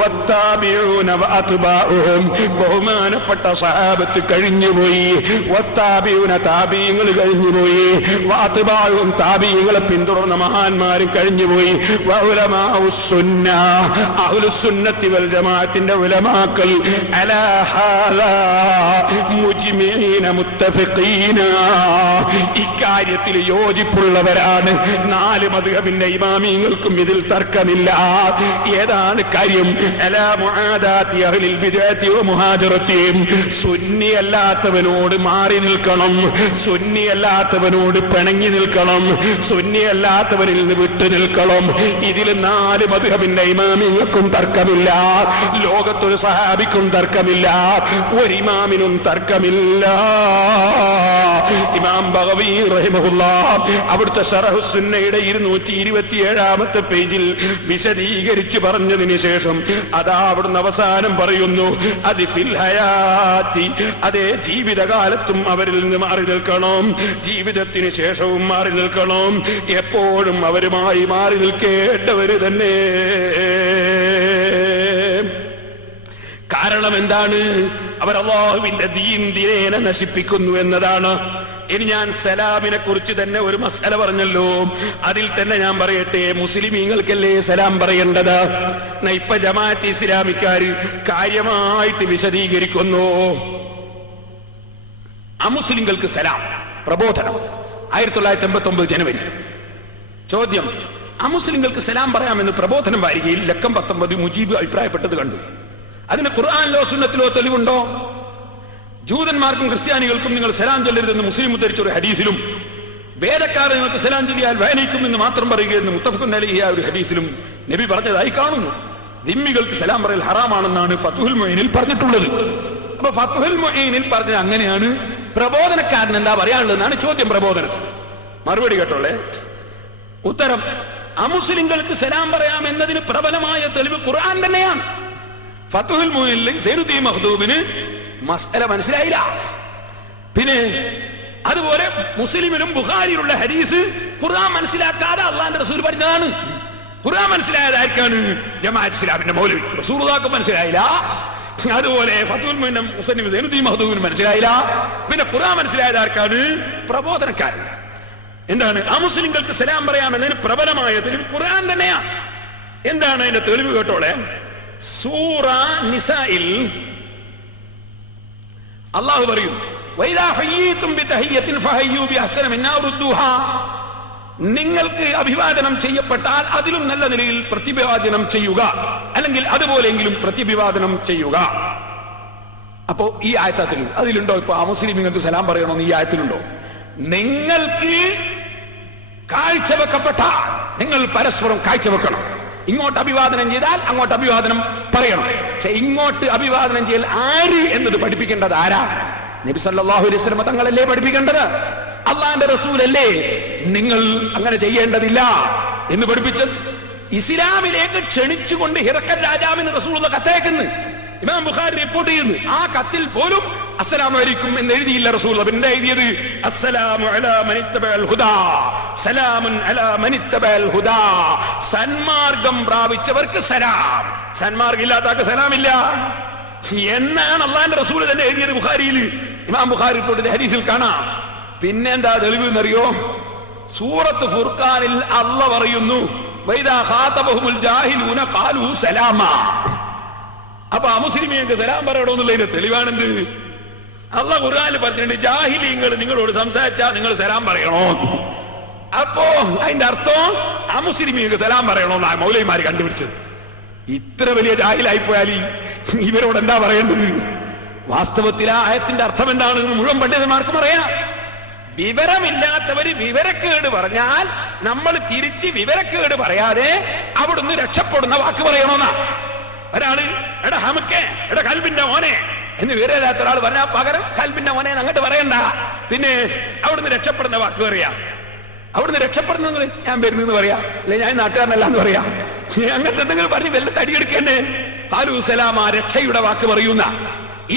വത്താബിഊന വഅത്ബാഉഹും. ബഹുമാനപ്പെട്ട സ്വഹാബത്ത് കഴിഞ്ഞുപോയി, വത്താബിഊന താബീങ്ങൾ കഴിഞ്ഞുപോയി, വഅത്ബാഉഹും താബീങ്ങളെ പിന്തുടർന്ന മഹാന്മാരും കഴിഞ്ഞുപോയി, വഉലമാഉസ്സുന്ന അഹ്ലുസ്സുന്നത്തി വൽ ജമാഅത്തിന്റെ ഉലമാക്കൾ അലാ ഹാദാ മുജ്മിഈന മുത്തഫിഖീന ഇക്കാര്യത്തിൽ യോജിപ്പുള്ളവരാണ്. 4 മദ്ഹബിന്റെ ഇമാമിങ്ങൾക്കും ഇതിൽ തർക്കമില്ല. ഏതാണ് കാര്യം? അലാ മുആദാതി അഹ്ലിൽ ബിദ്അത്തി വ മുഹാജറത്തിഹിം സുന്നി അല്ലാത്തവനോട് മാറി നിൽക്കണം, സുന്നി അല്ലാത്തവനോട് പിണങ്ങി നിൽക്കണം, സുന്നി അല്ലാത്തവനിൽ നിന്ന് വിട്ടു നിൽക്കണം. ഇതിൽ 4 മദ്ഹബിന്റെ ഇമാമിങ്ങൾക്കും തർക്കമില്ല, ലോകത്തൊരു സഹാബിക്കും തർക്കമില്ല, ഒരു ഇമാമിനും തർക്കമില്ല. ഇമാം ബഗവി റഹിമഹുല്ലാഹ് അവിടുത്തെ ശറഹ് സുന്നയുടെ 227-ാമത്തെ പേജിൽ വിശദീകരിച്ച് പറഞ്ഞതിന് ശേഷം അതാ അവിടുന്ന് അവസാനം പറയുന്നു, അത് ഫിൽ ഹയാത്തി, അതേ ജീവിതകാലത്തും അവരിൽ നിന്ന് മാറി നിൽക്കണം, ജീവിതത്തിന് ശേഷവും മാറി നിൽക്കണം, എപ്പോഴും അവരുമായി മാറി നിൽക്കേണ്ടവര് തന്നെ. കാരണം എന്താണ്? അവർ അല്ലാഹുവിന്റെ ദീൻ ദിനേന നശിപ്പിക്കുന്നു എന്നതാണ്. ഇനി ഞാൻ സലാമിനെ കുറിച്ച് തന്നെ ഒരു മസല പറഞ്ഞല്ലോ, അതിൽ തന്നെ ഞാൻ പറയട്ടെ, മുസ്ലിമീങ്ങൾക്കല്ലേ സലാം പറയേണ്ടത്? ഇപ്പൊ ജമാഅത്ത് ഇസ്ലാമിക്കാര് കാര്യമായിട്ട് വിശദീകരിക്കുന്നു. അമുസ്ലിങ്ങൾക്ക് സലാം പ്രബോധനം 1989 ജനുവരി. ചോദ്യം: അമുസ്ലിങ്ങൾക്ക് സലാം പറയാമെന്ന് പ്രബോധനം വാരികയിൽ ലക്കം 19 മുജീബ് അഭിപ്രായപ്പെട്ടത് കണ്ടു. അതിന് ഖുർആനിലോ സുന്നത്തിലോ തെളിവുണ്ടോ? ജൂതന്മാർക്കും ക്രിസ്ത്യാനികൾക്കും നിങ്ങൾ സലാം ചൊല്ലരുതെന്ന് മുസ്ലിം ഉദ്ധരിച്ച ഒരു ഹദീസിലും, വേദക്കാർ നിങ്ങൾക്ക് സലാം ചൊല്ലിയാൽ വേദനിക്കും എന്ന് മാത്രം പറയുകയെന്ന് മുത്തഫഖുൻ അലൈഹി ഒരു ഹദീസിലും നബി പറഞ്ഞതായി കാണുന്നു. ദിമ്മികൾക്ക് സലാം പറയൽ ഹറാമാണെന്നാണ് ഫത്ഹുൽ മുഈനിൽ പറഞ്ഞിട്ടുള്ളത്. അപ്പൊ ഫത്ഹുൽ മുഈനിൽ പറഞ്ഞത് അങ്ങനെയാണ്. പ്രബോധനക്കാരൻ എന്താ പറയാനുള്ളതെന്നാണ് ചോദ്യം. പ്രബോധനത്തിൽ മറുപടി കേട്ടോളെ. ഉത്തരം: അമുസ്ലിങ്ങൾക്ക് സലാം പറയാം എന്നതിന് പ്രബലമായ തെളിവ് ഖുർആൻ തന്നെയാണ്. ഫത്ഹുൽ മുഈനിൽ സൈനുദ്ദീൻ മഖ്ദൂമിന് മസ്അല മനസ്സിലായില്ല. പിന്നെ അതുപോലെ മുസ്ലിമിലും ബുഖാരിയിലുള്ള ഹദീസ് ഖുർആൻ മനസ്സിലാക്കാതെ അള്ളാന്റെ റസൂൽ പറഞ്ഞതാണ്. ഖുർആൻ മനസ്സിലായത് ആർക്കാണ്? ജമാഅത്ത് ഇസ്ലാമിന്റെ മൗലവി. റസൂലുള്ളാഹിക്ക് മനസ്സിലായില്ല. അതുപോലെ ഫത്ഹുൽ മുഈനിന്റെ മുസന്നിഫ് സൈനുദ്ദീൻ മഖ്ദൂമിന് മനസ്സിലായില്ല. പിന്നെ ഖുർആൻ മനസ്സിലായത് ആർക്കാണ്? പ്രബോധനക്കാരൻ. എന്താണ്? അമുസ്ലിങ്ങൾക്ക് സലാം പറയാമെന്നതിന് പ്രബലമായ തെളിവ് ഖുർആൻ തന്നെയാണ്. എന്താണ് അതിന്റെ തെളിവ് കേട്ടോളെ. സൂറ നിസായിൽ അല്ലാഹു പറയും, വൈദാ ഹയ്യീതും ബിതഹിയ്യത്തിൻ ഫഹയ്യൂ ബിഅഹ്സന മിന്നാ റുദ്ദൂഹാ, നിങ്ങൾക്ക് അഭിവാദനം ചെയ്യപ്പെട്ടാൽ അതിലും നല്ല നിലയിൽ പ്രത്യഭിവാദനം ചെയ്യുക, അല്ലെങ്കിൽ അതുപോലെയെങ്കിലും പ്രത്യഭിവാദനം ചെയ്യുക. അപ്പോ ഈ ആയത്തിൽ അതിലുണ്ടോ? ഇപ്പൊ അമുസ്ലിങ്ങൾക്ക് സലാം പറയണമെന്ന് ഈ ആയത്തിലുണ്ടോ? നിങ്ങൾക്ക് കാഴ്ചവെക്കപ്പെട്ടാൽ നിങ്ങൾ പരസ്പരം കാഴ്ചവെക്കണം. ഇങ്ങോട്ട് അഭിവാദനം ചെയ്താൽ അങ്ങോട്ട് അഭിവാദനം പറയണം. പക്ഷെ ഇങ്ങോട്ട് അഭിവാദനം ചെയ്യൽ ആര് എന്നത് പഠിപ്പിക്കേണ്ടത് ആരാ? നബി സല്ലല്ലാഹു അലൈഹി വസല്ലം തങ്ങളല്ലേ പഠിപ്പിക്കേണ്ടത്? അള്ളാന്റെ റസൂലല്ലേ നിങ്ങൾ അങ്ങനെ ചെയ്യേണ്ടതില്ല എന്ന് പഠിപ്പിച്ചത്? ഇസ്ലാമിലേക്ക് ക്ഷണിച്ചുകൊണ്ട് ഹിറക്കൽ രാജാവിന് റസൂലുള്ള കത്തയക്കുന്നു. ഇമാം ബുഖാരി റിപ്പോർട്ട് ചെയ്യുന്നു. ആ കത്തിൽ പോലും അസ്സലാമു അലൈക്കും എന്ന് എഴുതിയില്ല റസൂൽ. പിന്നെ എഴുതിയത് അസ്സലാമു അലാ മനിത്തബഅൽ ഹുദാ, സലാമുൻ അലാ മനിത്തബഅൽ ഹുദാ, സന്മാർഗം പ്രാപിച്ചവർക്ക് സലാം, സന്മാർഗം ഇല്ലാത്തവർക്ക് സലാമില്ല എന്നാണ് അള്ളാന്റെ റസൂൽ തന്നെ എഴുതിയത് ബുഖാരിയിൽ. ഇമാം ബുഖാരി റിപ്പോർട്ടിന്റെ ഹദീസിൽ കാണാം. പിന്നെ എന്താ തെളിവ് എന്നറിയോ? സൂറത്ത് ഫുർഖാനിൽ അല്ലാഹ് പറയുന്നു, വൈദാ ഖാതബഹുൽ ജാഹിലൂന ഖാലൂ സലാമാ. അപ്പൊ അമുസ്ലിമീങ്ങൾക്ക് സലാം പറയണമെന്നുള്ളതിന്റെ തെളിവാണെന്ത്? അല്ലാഹ് ഖുർആനിൽ പറഞ്ഞിട്ടുണ്ട്, ജാഹിലീങ്ങൾ നിങ്ങളോട് സംസാരിച്ചാൽ നിങ്ങൾ സലാം പറയണോ. അപ്പോ അതിന്റെ അർത്ഥം അമുസ്ലിമീങ്ങൾക്ക് സലാം പറയണോന്നാണ് മൗലവിമാര് കണ്ടുപിടിച്ചത്. ഇത്ര വലിയ ജാഹിലായി പോയാൽ ഇവരോട് എന്താ പറയേണ്ടത്? വാസ്തവത്തിൽ ആ ആയത്തിന്റെ അർത്ഥം എന്താണെന്ന് മുഴുവൻ പണ്ഡിതന്മാർക്കും അറിയാം. വിവരമില്ലാത്തവര് വിവരക്കേട് പറഞ്ഞാൽ നമ്മൾ തിരിച്ച് വിവരക്കേട് പറയാതെ അവിടുന്ന് രക്ഷപ്പെടുന്ന വാക്ക് പറയണമെന്നാ. ഒരാള് എടാ ഹമുക്കേ, എടാ കൽബിന്റെ മോനെ എന്ന് വിവരമില്ലാത്ത ഒരാൾ പറഞ്ഞാൽ പകരം കൽബിന്റെ മോനെ അങ്ങോട്ട് പറയണ്ട. പിന്നെ അവിടുന്ന് രക്ഷപ്പെടുന്ന വാക്ക് പറയാ. അവിടുന്ന് രക്ഷപ്പെടുന്നത് ഞാൻ വരുന്നെന്ന് പറയാ, അല്ലെ ഞാൻ നാട്ടുകാരനല്ല എന്ന് പറയാ. അങ്ങനത്തെ എന്തെങ്കിലും പറഞ്ഞ് വല്ല തടിയെടുക്കണ്ടേ? ഖാലൂ സലാമ, രക്ഷയുടെ വാക്ക് പറയുന്ന.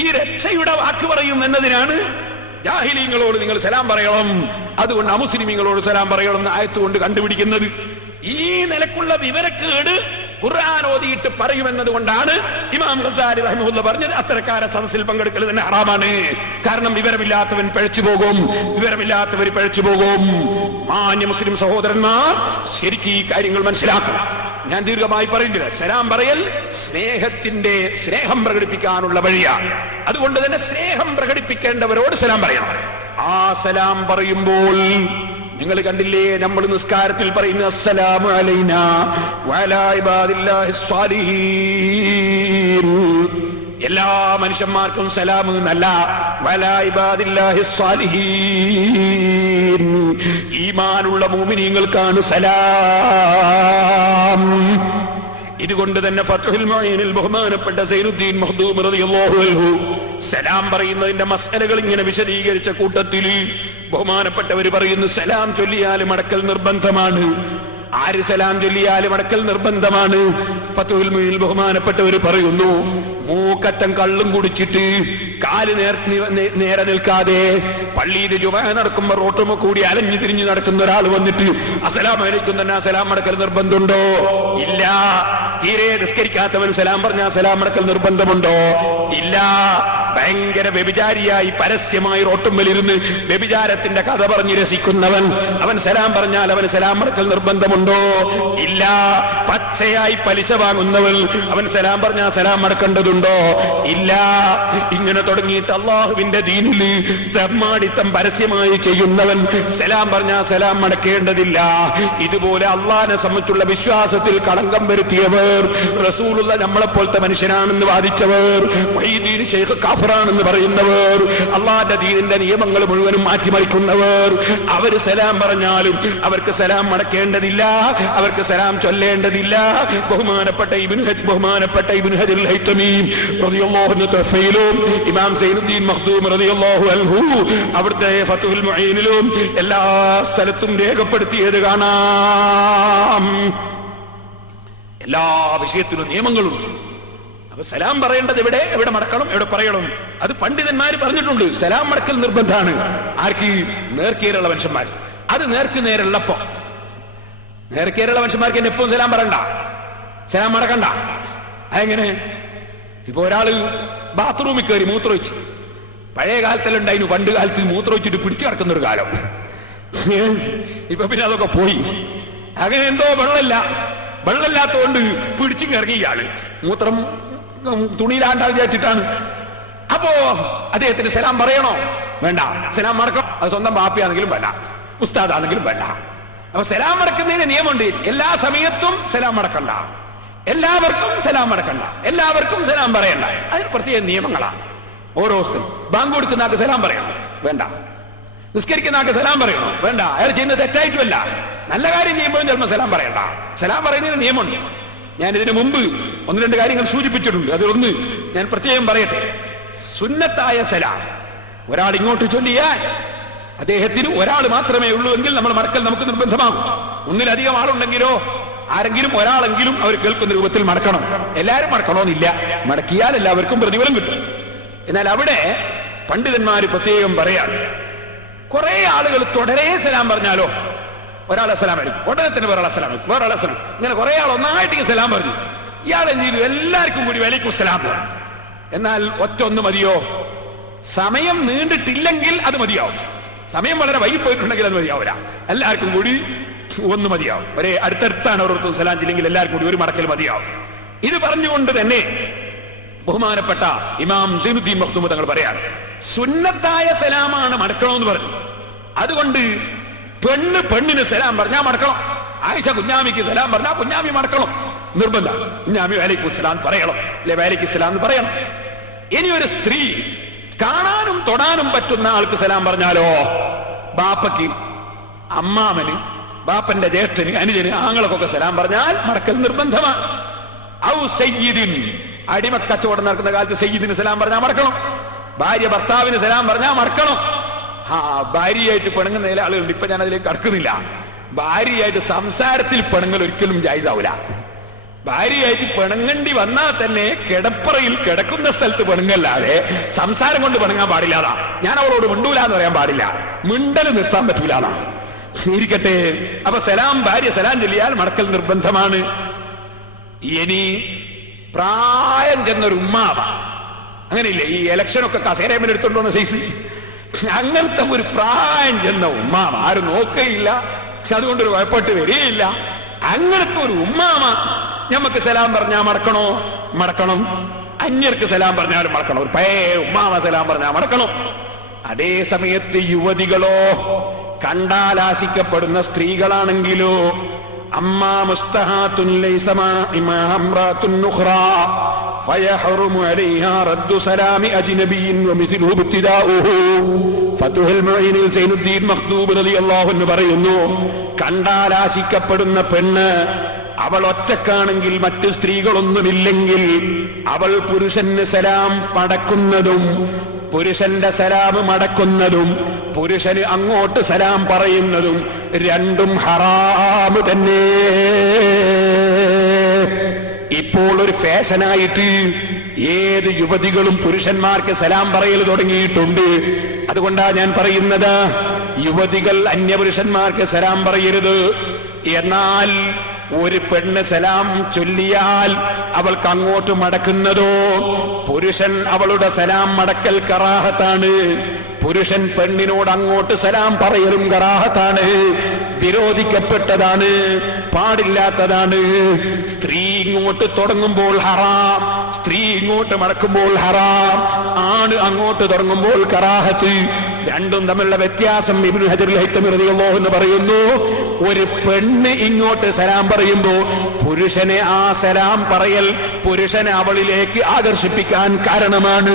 ഈ രക്ഷയുടെ വാക്ക് പറയും എന്നതിനാണ് ജാഹിലീങ്ങളോട് നിങ്ങൾ സലാം പറയണം, അതുകൊണ്ട് അമുസ്ലിമീങ്ങളോട് സലാം പറയണം എന്ന് ആയത്തുകൊണ്ട് കണ്ടുപിടിക്കുന്നത്. ഈ നിലക്കുള്ള വിവരക്കേട് ഖുർആൻ ഓതിയിട്ട് പറയുമെന്നത് കൊണ്ടാണ് ഇമാം ഗസാലി റഹിമഹുല്ലാഹ് പറഞ്ഞത് അത്തരക്കാരെ സദസ്സിൽ പങ്കെടുക്കൽ തന്നെ ഹറാമാണ്. കാരണം വിവരമില്ലാത്തവൻ പിഴച്ചു പോകും, വിവരമില്ലാത്തവർ പിഴച്ചു പോകും. മാന്യ മുസ്ലിം സഹോദരന്മാർ ശരിക്കും ഈ കാര്യങ്ങൾ മനസ്സിലാക്കണം. ഞാൻ ദീർഘമായി പറയുന്നില്ല. സലാം പറയൽ സ്നേഹം പ്രകടിപ്പിക്കാനുള്ള വഴിയാണ്. അതുകൊണ്ട് തന്നെ സ്നേഹം പ്രകടിപ്പിക്കേണ്ടവരോട് സലാം പറയണം. ആ സലാം പറയുമ്പോൾ നിങ്ങൾ കണ്ടില്ലേ, നമ്മൾ നിസ്കാരത്തിൽ പറയുന്ന അസ്സലാമു അലൈനാ വഅലാ ഇബാദില്ലാഹിസ് സ്വാലിഹീൻ. എല്ലാ മനുഷ്യന്മാർക്കും സലാം എന്നല്ല, വഅലാ ഇബാദില്ലാഹിസ് സ്വാലിഹീൻ, ഈമാനുള്ള മുഅ്മിനീങ്ങൾക്കാണ് സലാം. ഇതുകൊണ്ട് തന്നെ ഫത്ഹുൽ മുഈനിൽ ബഹുമാനപ്പെട്ട സൈനുദ്ദീൻ മഖ്ദൂം റളിയല്ലാഹു അൻഹു സലാം പറയുന്നതിന്റെ മസ്അലകൾ ഇങ്ങനെ വിശദീകരിച്ച കൂട്ടത്തിൽ ബഹുമാനപ്പെട്ടവർ പറയുന്നു, സലാം ചൊല്ലിയാലും അടക്കൽ നിർബന്ധമാണ്. ആര് സലാം ചൊല്ലിയാലും അടക്കൽ നിർബന്ധമാണ്. ഫത്ഹുൽ മുഈനിൽ ബഹുമാനപ്പെട്ടവർ പറയുന്നു, മൂക്കറ്റം കള്ളും കുടിച്ചിട്ട് കാല് നേരെ നിൽക്കാതെ പള്ളിയിൽ ജുമുഅ നടക്കുമ്പോൾ റോട്ടുമ കൂടി അലഞ്ഞു തിരിഞ്ഞു നടക്കുന്ന ഒരാൾ വന്നിട്ട് അസ്സലാമു അലൈക്കും തന്നെ സലാം അടക്കൽ നിർബന്ധമുണ്ടോ? ഇല്ല. തീരെ നിസ്കരിക്കാത്തവൻ സലാം പറഞ്ഞാൽ സലാം അടക്കൽ നിർബന്ധമുണ്ടോ? ഇല്ല. ഭയങ്കര വ്യഭിചാരിയായി പരസ്യമായി റോട്ടുമ്മലിരുന്ന് വ്യഭിചാരത്തിന്റെ കഥ പറഞ്ഞ് രസിക്കുന്നവൻ, അവൻ സലാം പറഞ്ഞാൽ അവന് സലാം അടക്കൽ നിർബന്ധമുണ്ടോ? ഇല്ല. പച്ചയായി പലിശ വാങ്ങുന്നവൻ, അവൻ സലാം പറഞ്ഞാൽ സലാം അടക്കേണ്ടതുണ്ടോ? ഇല്ല. ഇങ്ങനെ തുടങ്ങിയിട്ട് അള്ളാഹുവിന്റെ ദീനിൽ തെമ്മാടിത്തം പരസ്യമായി ചെയ്യുന്നവൻ സലാം പറഞ്ഞാൽ സലാം അടക്കേണ്ടതില്ല. ഇതുപോലെ അള്ളാഹിനെ സംബന്ധിച്ചുള്ള വിശ്വാസത്തിൽ കളങ്കം വരുത്തിയവർ, റസൂലുള്ള നമ്മളെപ്പോലത്തെ മനുഷ്യനാണെന്ന് വാദിച്ചവർ, വഹീദീൻ ശൈഖ് കാഫിറാണെന്ന് പറയുന്നവർ, അള്ളാഹിന്റെ ദീനിന്റെ നിയമങ്ങൾ മുഴുവനും മാറ്റിമറിക്കുന്നവർ, അവർ സലാം പറഞ്ഞാലും അവർക്ക് സലാം അടക്കേണ്ടതില്ല, അവർക്ക് സലാം ചൊല്ലേണ്ടതില്ല. ബഹുമാനപ്പെട്ട ഇബ്നു ഹജറുൽ ഹൈതമി റളിയല്ലാഹു അൻഹു തഫ്സീലും ഇമാം സൈനുദ്ദീൻ മഖ്ദൂം റളിയല്ലാഹു അൻഹു അവിടുത്തെ ഫത്ഹുൽ മുഈനിലും എല്ലാ സ്ഥലത്തും രേഖപ്പെടുത്തിയത് കാണാം. എല്ലാ വിഷയത്തിലും നിയമങ്ങളുണ്ട്. അപ്പൊ സലാം പറയേണ്ടത് എവിടെ മടക്കണം, എവിടെ പറയണം, അത് പണ്ഡിതന്മാർ പറഞ്ഞിട്ടുണ്ട്. സലാം മടക്കൽ നിർബന്ധമാണ്. ആർക്ക്? നേർക്കേറുള്ള മനുഷ്യന്മാർ. അത് നേർക്ക് നേരുള്ളപ്പോ, നേർക്കേറുള്ള മനുഷ്യന്മാർക്ക് എന്നെ എപ്പോഴും സലാം പറയണ്ട, സലാം മടക്കണ്ട. അതെങ്ങനെ? ഇപ്പൊ ഒരാള് ബാത്റൂമിൽ കയറി മൂത്രമൊഴിച്ചു. പഴയ കാലത്തെല്ലാം ഉണ്ടായിരുന്നു, പണ്ട് കാലത്തിൽ മൂത്രമൊഴിച്ചിട്ട് പിടിച്ചു കിടക്കുന്ന ഒരു കാലം. ഇപ്പൊ പിന്നെ അതൊക്കെ പോയി. അങ്ങനെ എന്തോ വെള്ളമില്ലാത്തതുകൊണ്ട് പിടിച്ചു ഇറങ്ങിയാണ് മൂത്രം തുണിയിലാണ്ടാൽ വിചാരിച്ചിട്ടാണ്. അപ്പോ അദ്ദേഹത്തിന് സലാം പറയണോ? വേണ്ട. സലാം മടക്കണം. അത് സ്വന്തം ബാപ്പയാണെങ്കിലും വേണ്ട, ഉസ്താദാണെങ്കിലും വേണ്ട. അപ്പൊ സലാം മടക്കുന്നതിന് നിയമമുണ്ട്. എല്ലാ സമയത്തും സലാം മടക്കണ്ട, എല്ലാവർക്കും സലാം മടക്കണ്ട, എല്ലാവർക്കും സലാം പറയണ്ട. അതിന് പ്രത്യേക നിയമങ്ങളാണ്. ഓരോ സ്ഥലം ബാങ്ക് കൊടുക്കുന്ന ആൾക്ക് സലാം പറയണം, വേണ്ട. നിസ്കരിക്കുന്ന ആൾക്ക് സലാം പറയണോ? വേണ്ട. അയാൾ ചെയ്യുന്നത് തെറ്റായിട്ടുമല്ല, നല്ല കാര്യം ചെയ്യുമ്പോഴും ചിലപ്പോൾ സലാം പറയണ്ട. സലാം പറയുന്നതിന് നിയമമുണ്ട്. ഞാൻ ഇതിനു മുമ്പ് ഒന്ന് രണ്ട് കാര്യങ്ങൾ സൂചിപ്പിച്ചിട്ടുണ്ട്. അതിലൊന്ന് ഞാൻ പ്രത്യേകം പറയട്ടെ. സുന്നത്തായ സലാം ഒരാൾ ഇങ്ങോട്ട് ചൊല്ലിയാൽ അദ്ദേഹത്തിന് ഒരാൾ മാത്രമേ ഉള്ളൂ എങ്കിൽ നമ്മൾ മടക്കൽ നമുക്ക് നിർബന്ധമാകും. ഒന്നിലധികം ആളുണ്ടെങ്കിലോ ആരെങ്കിലും ഒരാളെങ്കിലും അവർ കേൾക്കുന്ന രൂപത്തിൽ മടക്കണം. എല്ലാവരും മടക്കണമെന്നില്ല. മടക്കിയാൽ എല്ലാവർക്കും പ്രതിഫലം കിട്ടും. എന്നാൽ അവിടെ പണ്ഡിതന്മാർ പ്രത്യേകം പറയാൻ, കുറെ ആളുകൾ തുടരെ സലാം പറഞ്ഞാലോ, ഒരാൾ അസ്സലാം അലൈക്കും, ഉടനെ തന്നെ ഒരാൾ അസ്സലാം അലൈക്കും, വേറെ അസ്സലാം, ഇങ്ങനെ കുറെ ആൾ ഒന്നായിട്ട് സലാം പറഞ്ഞു. ഇയാൾ എന്ത് ചെയ്തു? എല്ലാവർക്കും കൂടി വലൈക്കും സലാം പറഞ്ഞു. എന്നാൽ ഒന്ന് മതിയോ? സമയം നീണ്ടിട്ടില്ലെങ്കിൽ അത് മതിയാവും. സമയം വളരെ വൈകിപ്പോയിട്ടുണ്ടെങ്കിൽ അത് മതിയാവില്ല. എല്ലാവർക്കും കൂടി ഒന്ന് മതിയാവും. ഒരേ അടുത്തടുത്താണ് ഓരോരുത്തരും സലാം ചെയ്യില്ലെങ്കിൽ എല്ലാവർക്കും കൂടി ഒരു മടക്കൽ മതിയാവും. ഇത് പറഞ്ഞുകൊണ്ട് തന്നെ ബഹുമാനപ്പെട്ട ഇമാം സൈനുദ്ദീൻ മഖ്ദൂം തങ്ങൾ പറയാണ്, സുന്നത്തായ സലാമാണ് മടക്കണമെന്ന് പറഞ്ഞു. അതുകൊണ്ട് പെണ്ണിന് സലാം പറഞ്ഞാൽ മടക്കണം. ആയിഷ കുഞ്ഞാമിക്ക് സലാം പറഞ്ഞാൽ കുഞ്ഞാമി മടക്കണം, നിർബന്ധം. കുഞ്ഞാമി വലൈക്കും സലാം പറയണം, അല്ലെ വലൈക്കും സലാം എന്ന് പറയണം. ഇനി ഒരു സ്ത്രീ കാണാനും തൊടാനും പറ്റുന്ന ആൾക്ക് സലാം പറഞ്ഞാലോ, ബാപ്പയ്ക്ക്, അമ്മാമന്, ബാപ്പന്റെ ജ്യേഷ്ഠന്, അനുജന്, ആങ്ങളൊക്കെ സലാം പറഞ്ഞാൽ മടക്കൽ നിർബന്ധമാണ്. ഔ സയ്യിദിൻ, അടിമക്കച്ചവടം നടക്കുന്ന കാലത്ത് സയ്യിദിന് സലാം പറഞ്ഞാൽ മടക്കണം. ഭാര്യ ഭർത്താവിന് സലാം പറഞ്ഞാൽ മടക്കണം. ഭാര്യയായിട്ട് പിണങ്ങുന്ന ചില ആളുകളുണ്ട്. ഇപ്പൊ ഞാൻ അതിലേക്ക് കടക്കുന്നില്ല. ഭാര്യയായിട്ട് സംസാരത്തിൽ പിണങ്ങൽ ഒരിക്കലും ജായിസാവൂല. ഭാര്യയായിട്ട് പിണങ്ങേണ്ടി വന്നാൽ തന്നെ കിടപ്പറയിൽ കിടക്കുന്ന സ്ഥലത്ത് പിണങ്ങല്ലാതെ സംസാരം കൊണ്ട് പിണങ്ങാൻ പാടില്ലാതാ. ഞാൻ അവളോട് മിണ്ടൂല എന്ന് പറയാൻ പാടില്ല, മിണ്ടല് നിർത്താൻ പറ്റൂലാതാ. ഇരിക്കട്ടെ. അപ്പൊ സലാം, ഭാര്യ സലാം ചൊല്ലിയാൽ മടക്കൽ നിർബന്ധമാണ്. ഇനി പ്രായം ചെന്നൊരു ഉമ്മാവ, അങ്ങനെയില്ലേ ഈ ഇലക്ഷനൊക്കെ കസേരമേൽ എടുത്തോണ്ടോന്ന സൈസ്, അങ്ങനത്തെ ഒരു പ്രായം ചെന്ന ഉമ്മാമ, ആരും നോക്കുകയില്ല, അതുകൊണ്ടൊരു കുഴപ്പമായിട്ട് വരികയില്ല. അങ്ങനത്തെ ഒരു ഉമ്മാമ ഞമ്മക്ക് സലാം പറഞ്ഞാൽ മടക്കണോ? മടക്കണം. അന്യർക്ക് സലാം പറഞ്ഞാലും മടക്കണം. ഒരു പഴയ ഉമ്മാമ സലാം പറഞ്ഞാൽ മടക്കണം. അതേ സമയത്ത് യുവതികളോ, കണ്ടാലാശിക്കപ്പെടുന്ന സ്ത്രീകളാണെങ്കിലോ, അമ്മാ മുസ്തഹാത്തുൻ ലൈസ ഇമാംറാത്തുൻ ഉഖ്റാ ഫയഹറുമു അലൈഹാ റദ്ദു സലാമി അജ്നബിയ്യിൻ വമിസ്ലുഹു ഇബ്തിദാഉഹു. ഫതുഹുൽ മുഈനിൽ സൈനുദ്ദീൻ മഖ്ദൂബ് റളിയല്ലാഹു അൻഹു പറയുന്നു, കണ്ടാലാശിക്കപ്പെടുന്ന പെണ്ണ് അവൾ ഒറ്റക്കാണെങ്കിൽ, മറ്റു സ്ത്രീകളൊന്നുമില്ലെങ്കിൽ, അവൾ പുരുഷന് സലാം മടക്കുന്നതും പുരുഷന്റെ സലാം മടക്കുന്നതും പുരുഷന് അങ്ങോട്ട് സലാം പറയുന്നതും രണ്ടും ഹറാമ് തന്നെ. ഇപ്പോൾ ഒരു ഫാഷനായിട്ട് ഏത് യുവതികളും പുരുഷന്മാർക്ക് സലാം പറയൽ തുടങ്ങിയിട്ടുണ്ട്. അതുകൊണ്ടാണ് ഞാൻ പറയുന്നത്, യുവതികൾ അന്യപുരുഷന്മാർക്ക് സലാം പറയരുത്. എന്നാൽ ഒരു പെണ്ണ് സലാം ചൊല്ലിയാൽ അവൾക്ക് അങ്ങോട്ട് മടക്കുന്നതോ, പുരുഷൻ അവളുടെ സലാം മടക്കൽ കറാഹത്താണ്. പുരുഷൻ പെണ്ണിനോട് അങ്ങോട്ട് സലാം പറയലും കറാഹത്താണ്, വിരോധിക്കപ്പെട്ടതാണ്, പാടില്ലാത്തതാണ്. സ്ത്രീ ഇങ്ങോട്ട് തുടങ്ങുമ്പോൾ ഹറാം, സ്ത്രീ ഇങ്ങോട്ട് മടക്കുമ്പോൾ ഹറാം, ആണ് അങ്ങോട്ട് തുടങ്ങുമ്പോൾ കറാഹത്ത്. രണ്ടും തമ്മിലുള്ള വ്യത്യാസം ഇബ്നു ഹജറുൽ ഹൈതമി റളിയല്ലാഹു അൻഹു പറയുന്നു, ഒരു പെണ്ണ് ഇങ്ങോട്ട് സലാം പറയുമ്പോ പുരുഷനെ ആ സലാം പറയൽ പുരുഷനെ അവളിലേക്ക് ആകർഷിപ്പിക്കാൻ കാരണമാണ്.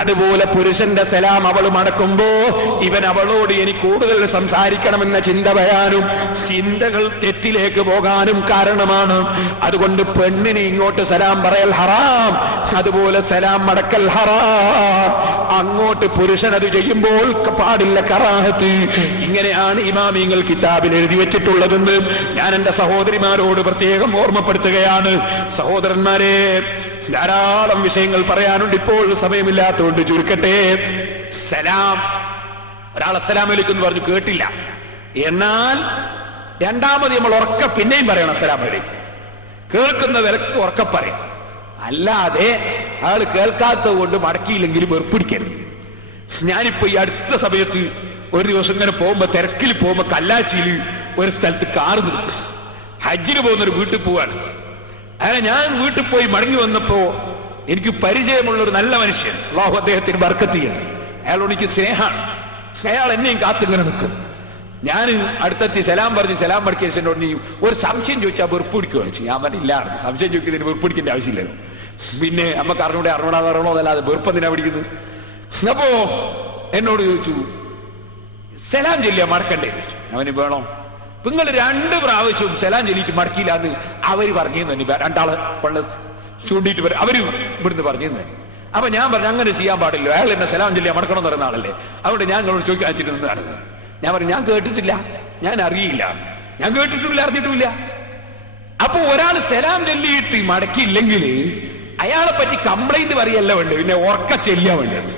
അതുപോലെ പുരുഷന്റെ സലാം അവൾ മടക്കുമ്പോ ഇവൻ അവളോട് ഇനി കൂടുതൽ സംസാരിക്കണമെന്ന ചിന്ത വരാനും ചിന്തകൾ തെറ്റിലേക്ക് പോകാനും കാരണമാണ്. അതുകൊണ്ട് പെണ്ണിന് ഇങ്ങോട്ട് സലാം പറയൽ ഹറാം, അതുപോലെ സലാം മടക്കൽ ഹറാം. അങ്ങോട്ട് പുരുഷൻ അത് ചെയ്യുമ്പോൾ പാടില്ല, കറാഹത്ത്. ഇങ്ങനെയാണ് ഇമാമിങ്ങൾ കിതാബിൽ എഴുതി വെച്ചിട്ടുള്ളതെന്ന് ഞാൻ എന്റെ സഹോദരിമാരോട് പ്രത്യേകം ഓർമ്മപ്പെടുത്തുകയാണ്. സഹോദരന്മാരെ, ധാരാളം വിഷയങ്ങൾ പറയാനുണ്ട്, ഇപ്പോൾ സമയമില്ലാത്തതുകൊണ്ട് ചുരുക്കട്ടെ. സലാം, ഒരാൾ അസ്സലാമു അലൈക്കും എന്ന് പറഞ്ഞു, കേട്ടില്ല. എന്നാൽ രണ്ടാമത് നമ്മൾ ഉറക്ക പിന്നെയും പറയണം അസ്സലാമു അലൈക്കും. കേൾക്കുന്ന വിലക്ക് ഉറക്ക പറയും. അല്ലാതെ അയാൾ കേൾക്കാത്തത് കൊണ്ട് മടക്കിയില്ലെങ്കിൽ വെറുപ്പിടിക്കരുത്. ഞാനിപ്പോ ഈ അടുത്ത സമയത്ത് ഒരു ദിവസം ഇങ്ങനെ പോകുമ്പോ, തിരക്കിൽ പോകുമ്പോ കല്ലാച്ചിയിൽ ഒരു സ്ഥലത്ത് കാറ് നിർത്തി, ഹജ്ജിന് പോകുന്നൊരു വീട്ടിൽ പോവാണ്. അങ്ങനെ ഞാൻ വീട്ടിൽ പോയി മടങ്ങി വന്നപ്പോ എനിക്ക് പരിചയമുള്ളൊരു നല്ല മനുഷ്യൻ, അല്ലാഹു അദ്ദേഹത്തിന് ബർക്കത്ത് ചെയ്യണം, അയാളോട് എനിക്ക് സ്നേഹമാണ്. അയാൾ എന്നെയും കാത്തിങ്ങനെ നിൽക്കും. ഞാൻ അടുത്തെത്തി സലാം പറഞ്ഞ് സലാം മടക്കിയതിനോട് നീ ഒരു സംശയം ചോദിച്ചാൽ വെറുപ്പ് പിടിക്കുമോ ചോദിച്ചു. ഞാൻ പറഞ്ഞില്ല, സംശയം ചോദിക്കുന്നതിന് വെറുപ്പ് പിടിക്കേണ്ട ആവശ്യമില്ലല്ലോ. പിന്നെ നമുക്ക് അറിഞ്ഞൂടാതെ അറിയണോ എന്നല്ലാതെ വെറുപ്പെന്തിനാ പിടിക്കുന്നത്. അപ്പോ എന്നോട് ചോദിച്ചു, സലാം ചൊല്ലിയാ മടക്കണ്ടേ ചോദിച്ചു. അവന് വേണോ? നിങ്ങൾ 2 പ്രാവശ്യവും സലാം ചൊല്ലിയിട്ട് മടക്കിയില്ല എന്ന് അവര് പറഞ്ഞു തന്നെ. രണ്ടാള് വെള്ള ചൂണ്ടിയിട്ട് വരും, അവര് ഇവിടുന്ന് പറഞ്ഞു തന്നെ. അപ്പൊ ഞാൻ പറഞ്ഞു, അങ്ങനെ ചെയ്യാൻ പാടില്ല, അയാൾ എന്നെ സലാം ചൊല്ലിയാ മടക്കണം എന്ന് പറയുന്ന ആളല്ലേ. അതുകൊണ്ട് ഞാൻ നിങ്ങളോട് ചോദിക്കാൻ വെച്ചിരുന്നതാണ്. ഞാൻ പറഞ്ഞു, ഞാൻ കേട്ടിട്ടില്ല, ഞാൻ അറിയില്ല, ഞാൻ കേട്ടിട്ടില്ല, അറിഞ്ഞിട്ടില്ല. അപ്പൊ ഒരാൾ സലാം ചൊല്ലിയിട്ട് മടക്കിയില്ലെങ്കിൽ അയാളെ പറ്റി കംപ്ലൈന്റ് പറയല്ല വേണ്ടത്, പിന്നെ ഉറക്ക ചെല്ലിയാ വേണ്ടത്.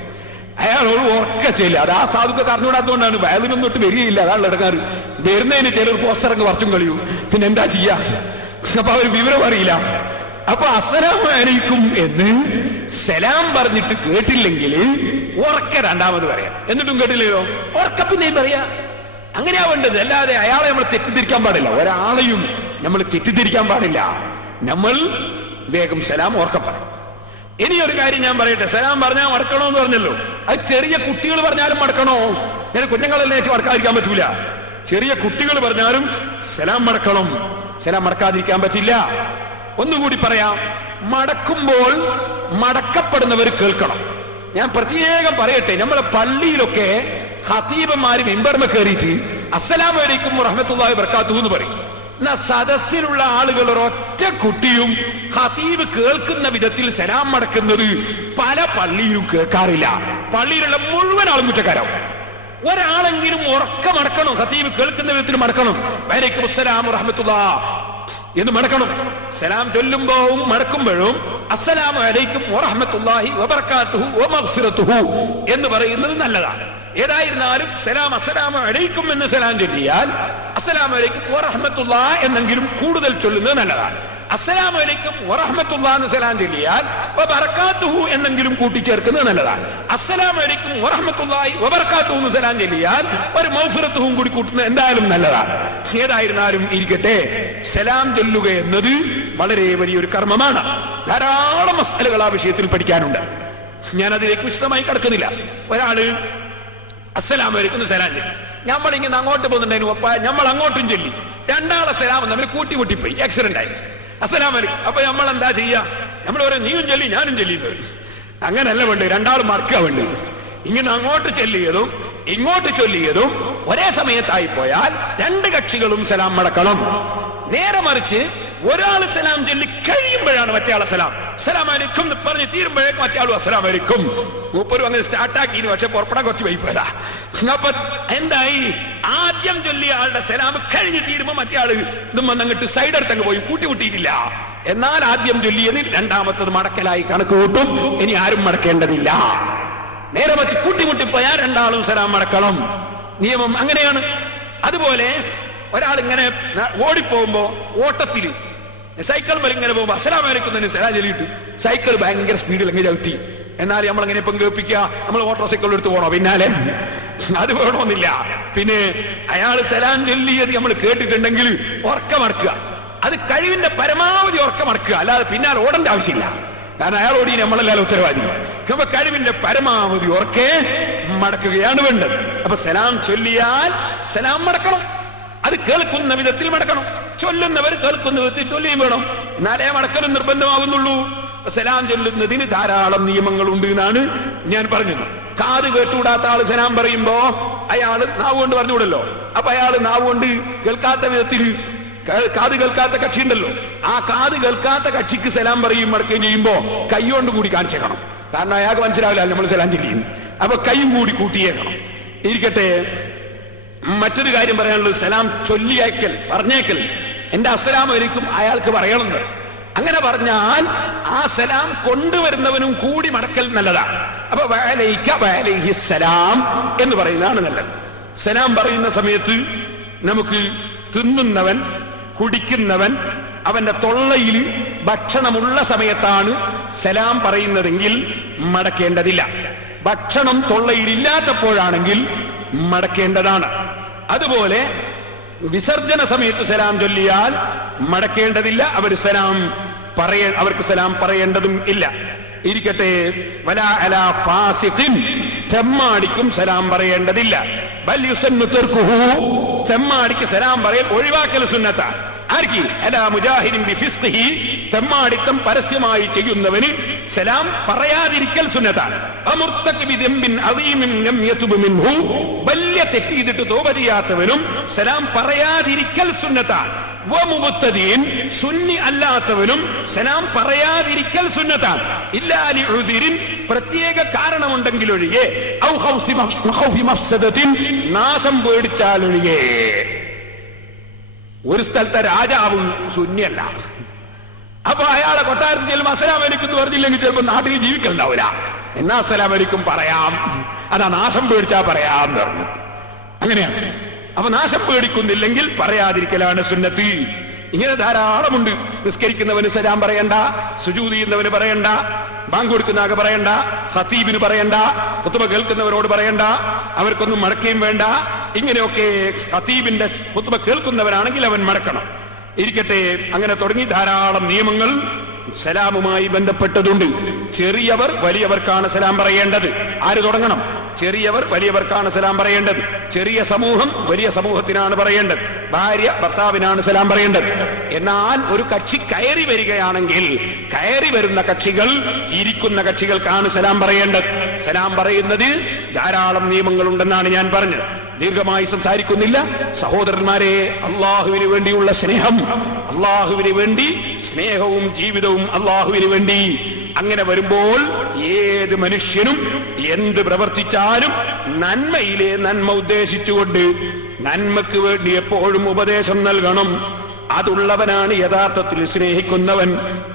അയാളോട് ഉറക്ക ചെല്ലുക. അത് ആ സാധുക്കൊക്കെ അറിഞ്ഞുകൂടാത്തതുകൊണ്ടാണ്, വയലിനൊന്നും തൊട്ട് വരികയില്ല, അതാണ് ഇടങ്ങാറ്. വരുന്നതിന് ചിലർ പോസ്റ്ററൊക്കെ വർച്ചും കളിയും, പിന്നെ എന്താ ചെയ്യാ? അപ്പൊ അവർ വിവരം അറിയില്ല. അപ്പൊ അസ്സലാമു അലൈക്കും എന്ന് സലാം പറഞ്ഞിട്ട് കേട്ടില്ലെങ്കിൽ ഉറക്ക രണ്ടാമത് പറയാം. എന്നിട്ടും കേട്ടില്ലയോ ഉറക്ക പിന്നെയും പറയാ. അങ്ങനെയാ വേണ്ടത്. അല്ലാതെ അയാളെ നമ്മൾ തെറ്റിദ്ധരിക്കാൻ പാടില്ല, ഒരാളെയും നമ്മൾ തെറ്റിദ്ധരിക്കാൻ പാടില്ല. നമ്മൾ വേഗം സലാം ഓർക്ക പറയും. ഇനി ഒരു കാര്യം ഞാൻ പറയട്ടെ, സലാം പറഞ്ഞാൽ മടക്കണോ എന്ന് പറഞ്ഞല്ലോ. അത് ചെറിയ കുട്ടികൾ പറഞ്ഞാലും മടക്കണോ? ഞാൻ കുഞ്ഞുങ്ങളെല്ലാം വെച്ച് മടക്കാതിരിക്കാൻ പറ്റൂല. ചെറിയ കുട്ടികൾ പറഞ്ഞാലും സലാം മടക്കണം, സലാം മടക്കാതിരിക്കാൻ പറ്റില്ല. ഒന്നുകൂടി പറയാം, മടക്കുമ്പോൾ മടക്കപ്പെടുന്നവർ കേൾക്കണം. ഞാൻ പ്രത്യേകം പറയട്ടെ, നമ്മളെ പള്ളിയിലൊക്കെ ഖതീബന്മാര് മിമ്പർമ കയറിയിട്ട് അസ്സലാമു അലൈക്കും വറഹ്മത്തുള്ളാഹി വബറകാതുഹു എന്ന് പറയും. എന്നാ സദസ്സിലുള്ള ആളുകൾ ഒരൊറ്റ കുട്ടിയും ഖതീബ് കേൾക്കുന്ന വിധത്തിൽ സലാം മടക്കുന്നത് പല പള്ളിയിലും കേൾക്കാറില്ല. പള്ളിയിലുള്ള മുഴുവൻ ആളും കുറ്റക്കാരാവും. ഒരാളെങ്കിലും ഉറക്ക മടക്കണം, ഖതീബ് കേൾക്കുന്ന വിധത്തിൽ മടക്കണം. വഅലൈക്കും അസ്സലാം വറഹ്മത്തുള്ളാഹി എന്ന് മടക്കണം. സലാം ചൊല്ലുമ്പോഴും മടക്കുമ്പോഴും അസ്സലാമു അലൈക്കും വറഹ്മത്തുള്ളാഹി വബറകാതുഹു വമഗ്ഫിറതുഹു എന്ന് പറയുന്നത് നല്ലതാണ്. ഏതായിരുന്നാലും സലാം അസ്സലാമു അലൈക്കും എന്ന് സലാം ചൊല്ലിയാൽ അസ്സലാമു അലൈക്കും വറഹ്മത്തുള്ളാഹി എന്നെങ്കിലും കൂടുതൽ ചൊല്ലുന്നത് നല്ലതാണ്. അസ്സലാമു അലൈക്കും വറഹ്മത്തുള്ളാഹി എന്ന് സലാം ചൊല്ലിയാൽ വബറകാതുഹു എന്നെങ്കിലും കൂട്ടിച്ചേർക്കുന്നത് നല്ലതാണ്. അസ്സലാമു അലൈക്കും വറഹ്മത്തുള്ളാഹി വബറകാതുഹു എന്ന് സലാം ചൊല്ലിയാൽ ഒരു മഗ്ഫിറത്തുഹും കൂടി കൂട്ടുന്നത് എന്തായാലും നല്ലതാണ്. ഏതായിരുന്നാലും ഇരിക്കട്ടെ, സലാം ചൊല്ലുക എന്നത് വളരെ വലിയൊരു കർമ്മമാണ്. ധാരാളം മസ്അലകൾ ആ വിഷയത്തിൽ പഠിക്കാനുണ്ട്. ഞാൻ അതിലേക്ക് വിശദമായി കടക്കുന്നില്ല. ഒരാള് അസ്സലാമു അലൈക്കും സലാം ചൊല്ലി, നമ്മളിങ്ങനെ അങ്ങോട്ട് പോകുന്നുണ്ടായിരുന്നു, അപ്പൊ നമ്മൾ അങ്ങോട്ടും ചൊല്ലി, രണ്ടാളെ സലാം തമ്മിൽ കൂട്ടിമുട്ടിപ്പോയി, ആക്സിഡന്റ് ആയി. അസ്സലാമു അലൈക്കും, അപ്പൊ നമ്മൾ എന്താ ചെയ്യാ? നമ്മൾ പറയും നീയും ചൊല്ലി ഞാനും ചൊല്ലിയത്. അങ്ങനല്ല വേണ്ടത്, രണ്ടാളും മറക്കുക വേണ്ടത്. ഇങ്ങനെ അങ്ങോട്ട് ചൊല്ലിയതും ഇങ്ങോട്ട് ചൊല്ലിയതും ഒരേ സമയത്തായി പോയാൽ രണ്ട് കക്ഷികളും സലാം മടക്കണം. നേരെ മറിച്ച് ഒരാൾ സലാം ചൊല്ലി കഴിയുമ്പോഴാണ് മറ്റേ സലാം അലൈക്കും പറഞ്ഞ് തീരുമ്പോഴേക്കും മറ്റേ ആളും അസ്സലാമു അലൈക്കും. മൂപ്പരും അങ്ങനെ സ്റ്റാർട്ടാക്കി, പക്ഷെ പുറപ്പെടാൻ കുറച്ച് വൈപ്പല്ല. അപ്പൊ എന്തായി? ആദ്യം ചൊല്ലിയ ആളുടെ സലാം കഴിഞ്ഞ് തീരുമ്പോ മറ്റേ ആള് ഇതും വന്നങ്ങട്ട് സൈഡെടുത്തങ്ങ് പോയി, കൂട്ടിമുട്ടിയിട്ടില്ല. എന്നാൽ ആദ്യം ചൊല്ലിയതിൽ രണ്ടാമത്തത് മടക്കലായി കണക്ക് കൂട്ടും. ഇനി ആരും മടക്കേണ്ടതില്ല. നേരെ മറിച്ച് കൂട്ടിമുട്ടിപ്പോയാൽ രണ്ടാളും സലാം മടക്കണം. നിയമം അങ്ങനെയാണ്. അതുപോലെ ഒരാൾ ഇങ്ങനെ ഓടിപ്പോകുമ്പോ ഓട്ടത്തില് സൈക്കിൾ മേലെ ഇങ്ങനെ പോകുമ്പോ അസ്സലാമു അലൈക്കും തന്നെ സലാം ചൊല്ലിയിട്ട് സൈക്കിൾ ഭയങ്കര സ്പീഡിൽ എങ്ങനെ ചവിട്ടി. എന്നാൽ നമ്മളെങ്ങനെ പങ്കെടുപ്പിക്കുക? നമ്മൾ മോട്ടോർ സൈക്കിൾ എടുത്ത് പോകണോ പിന്നാലെ? അത് വേണമെന്നില്ല. പിന്നെ അയാൾ സലാം ചൊല്ലിയത് നമ്മൾ കേട്ടിട്ടുണ്ടെങ്കിൽ ഉറക്കമടക്കുക. അത് കഴിവിന്റെ പരമാവധി ഉറക്കമടക്കുക, അല്ലാതെ പിന്നാലെ ഓടേണ്ട ആവശ്യമില്ല. കാരണം അയാൾ ഓടി നമ്മളെല്ലാം ഉത്തരവാദി. അപ്പൊ കഴിവിന്റെ പരമാവധി ഉറക്കെ മടക്കുകയാണ് വേണ്ടത്. അപ്പൊ സലാം ചൊല്ലിയാൽ സലാം മടക്കണം. അത് കേൾക്കുന്ന വിധത്തിൽ മടക്കണം. ചൊല്ലുന്നവർ കേൾക്കുന്ന വിധത്തിൽ ചൊല്ലിയും വേണം. എന്നാലേ മടക്കലും നിർബന്ധമാകുന്നുള്ളൂ. സലാം ചൊല്ലുന്നതിന് ധാരാളം നിയമങ്ങളുണ്ട് എന്നാണ് ഞാൻ പറഞ്ഞത്. കാത് കേട്ടുകൂടാത്ത ആള് സലാം പറയുമ്പോ അയാള് നാവ് കൊണ്ട് പറഞ്ഞുകൂടല്ലോ. അപ്പൊ അയാള് നാവ് കൊണ്ട് കേൾക്കാത്ത വിധത്തിൽ, കാത് കേൾക്കാത്ത കക്ഷി ഉണ്ടല്ലോ, ആ കാത് കേൾക്കാത്ത കക്ഷിക്ക് സലാം പറയും മടക്കുകയും ചെയ്യുമ്പോ കൈ കൊണ്ട് കൂടി കാണിച്ചേക്കണം. കാരണം അയാൾക്ക് മനസ്സിലാവില്ല നമ്മൾ സലാം ചൊല്ലിയും. അപ്പൊ കൈയും കൂടി കൂട്ടിയേക്കണം. ഇരിക്കട്ടെ, മറ്റൊരു കാര്യം പറയാനുള്ളത്, സലാം ചൊല്ലിയേക്കൽ, പറഞ്ഞേക്കൽ. എന്റെ അസ്സലാമു അലൈക്കും അയാൾക്ക് പറയണമെന്ന്. അങ്ങനെ പറഞ്ഞാൽ ആ സലാം കൊണ്ടുവരുന്നവനും കൂടി മടക്കൽ നല്ലതാണ്. അപ്പൊ വഅലൈക വഅലൈഹി സലാം എന്ന് പറയുന്നതാണ് നല്ലത്. സലാം പറയുന്ന സമയത്ത് നമുക്ക് തിന്നുന്നവൻ, കുടിക്കുന്നവൻ, അവന്റെ തൊള്ളയിൽ ഭക്ഷണമുള്ള സമയത്താണ് സലാം പറയുന്നതെങ്കിൽ മടക്കേണ്ടതില്ല. ഭക്ഷണം തൊള്ളയിലില്ലാത്തപ്പോഴാണെങ്കിൽ മടക്കേണ്ടതാണ്. അതുപോലെ വിസർജന സമയത്ത് സലാം ചൊല്ലിയാൽ മടക്കേണ്ടതില്ല. അവർക്ക് സലാം പറയേണ്ടതും ഇല്ല. ഇരിക്കട്ടെ, വലാ അലാ ഫാസിഖിൻ, തെമ്മാടിക്കും സലാം പറയേണ്ടതില്ല. ബൽ യുസന്നു തർക്കുഹു, തെമ്മാടിക്ക് സലാം പറയൽ ഒഴിവാക്കൽ സുന്നത്താണ്. ആർക്ക്? അലാ മുജാഹിദിൻ ബിഫിസ്ഖിഹി, തെമ്മാടിത്തം പരസ്യമായി ചെയ്യുന്നവന് സലാം പറയാതിരിക്കൽ സുന്നത്താണ്. അമുർതഖിബി ദംബിൻ അദീമിൻ ലം യതുബ് മിൻഹു, വലിയ തെറ്റ് ചെയ്തിട്ട് തൗബ ചെയ്യാത്തവനും സലാം പറയാതിരിക്കൽ സുന്നത്താണ്. വമുബ്തദീൻ, സുന്നി അല്ലാത്തവനും സലാം പറയാതിരിക്കൽ സുന്നത്താണ്. ഇല്ലാ ലിഉദ്രിൻ, പ്രത്യേക കാരണമുണ്ടെങ്കിൽ ഒഴികെ, ഔ ഖൗഫി മഫ്സദത്തിൻ, നാശം പേടിച്ചാൽ ഒഴികെ. ഒരു സ്ഥലത്തെ രാജാവ് സുന്നിയല്ല, അപ്പൊ അയാളെ കൊട്ടാരത്തിൽ ചെല്ലുമ്പോൾ അസ്സലാമു അലൈക്കും എന്ന് പറഞ്ഞില്ലെങ്കിൽ ചിലപ്പോൾ നാട്ടിൽ ജീവിക്കലുണ്ടാവില്ല. എന്നാ അസ്സലാമു അലൈക്കും പറയാം, അതാ നാശം പേടിച്ചാ പറയാം എന്ന് പറഞ്ഞു. അങ്ങനെയാണ്. അപ്പൊ നാശം പേടിക്കുന്നില്ലെങ്കിൽ പറയാതിരിക്കലാണ് സുന്നത്ത്. ഇങ്ങനെ ധാരാളമുണ്ട്. നിസ്കരിക്കുന്നവന് സലാം പറയണ്ട, സുജൂദ് ചെയ്യുന്നവന് പറയണ്ട, ബാങ്ക് കൊടുക്കുന്ന ആകെ പറയണ്ട, ഖതീബിന് പറയണ്ട, ഖുതുബ കേൾക്കുന്നവരോട് പറയണ്ട, അവർക്കൊന്നും മടക്കുകയും വേണ്ട. ഇങ്ങനെയൊക്കെ ഖതീബിന്റെ ഖുതുബ കേൾക്കുന്നവനാണെങ്കിൽ അവൻ മടക്കണം. ഇരിക്കട്ടെ, അങ്ങനെ തുടങ്ങി ധാരാളം നിയമങ്ങൾ സലാമുമായി ബന്ധപ്പെട്ടതുണ്ട്. ചെറിയവർ വലിയവർക്കാണ് സലാം പറയേണ്ടത്. ആര് തുടങ്ങണം? ചെറിയവർ വലിയവർക്കാണ് സലാം പറയേണ്ടത്. ചെറിയ സമൂഹം വലിയ സമൂഹത്തിനാണ് പറയേണ്ടത്. ഭാര്യ ഭർത്താവിനാണ് സലാം പറയേണ്ടത്. എന്നാൽ ഒരു കക്ഷി കയറി വരികയാണെങ്കിൽ കയറി വരുന്ന കക്ഷികൾ ഇരിക്കുന്ന കക്ഷികൾക്കാണ് സലാം പറയേണ്ടത്. സലാം പറയുന്നത് ധാരാളം നിയമങ്ങളുണ്ടെന്നാണ് ഞാൻ പറഞ്ഞത്. ദീർഘമായി സംസാരിക്കുന്നില്ല. സഹോദരന്മാരെ, അള്ളാഹുവിന് വേണ്ടിയുള്ള സ്നേഹം, അള്ളാഹുവിന് വേണ്ടി സ്നേഹവും ജീവിതവും അള്ളാഹുവിന് വേണ്ടി. അങ്ങനെ വരുമ്പോൾ ഏത് മനുഷ്യനും എന്ത് പ്രവർത്തിച്ചാലും നന്മയിലെ നന്മ ഉദ്ദേശിച്ചുകൊണ്ട് നന്മക്ക് വേണ്ടി എപ്പോഴും ഉപദേശം നൽകണം. അതുള്ളവനാണ് യഥാർത്ഥത്തിൽ സ്നേഹിക്കുന്നവൻ.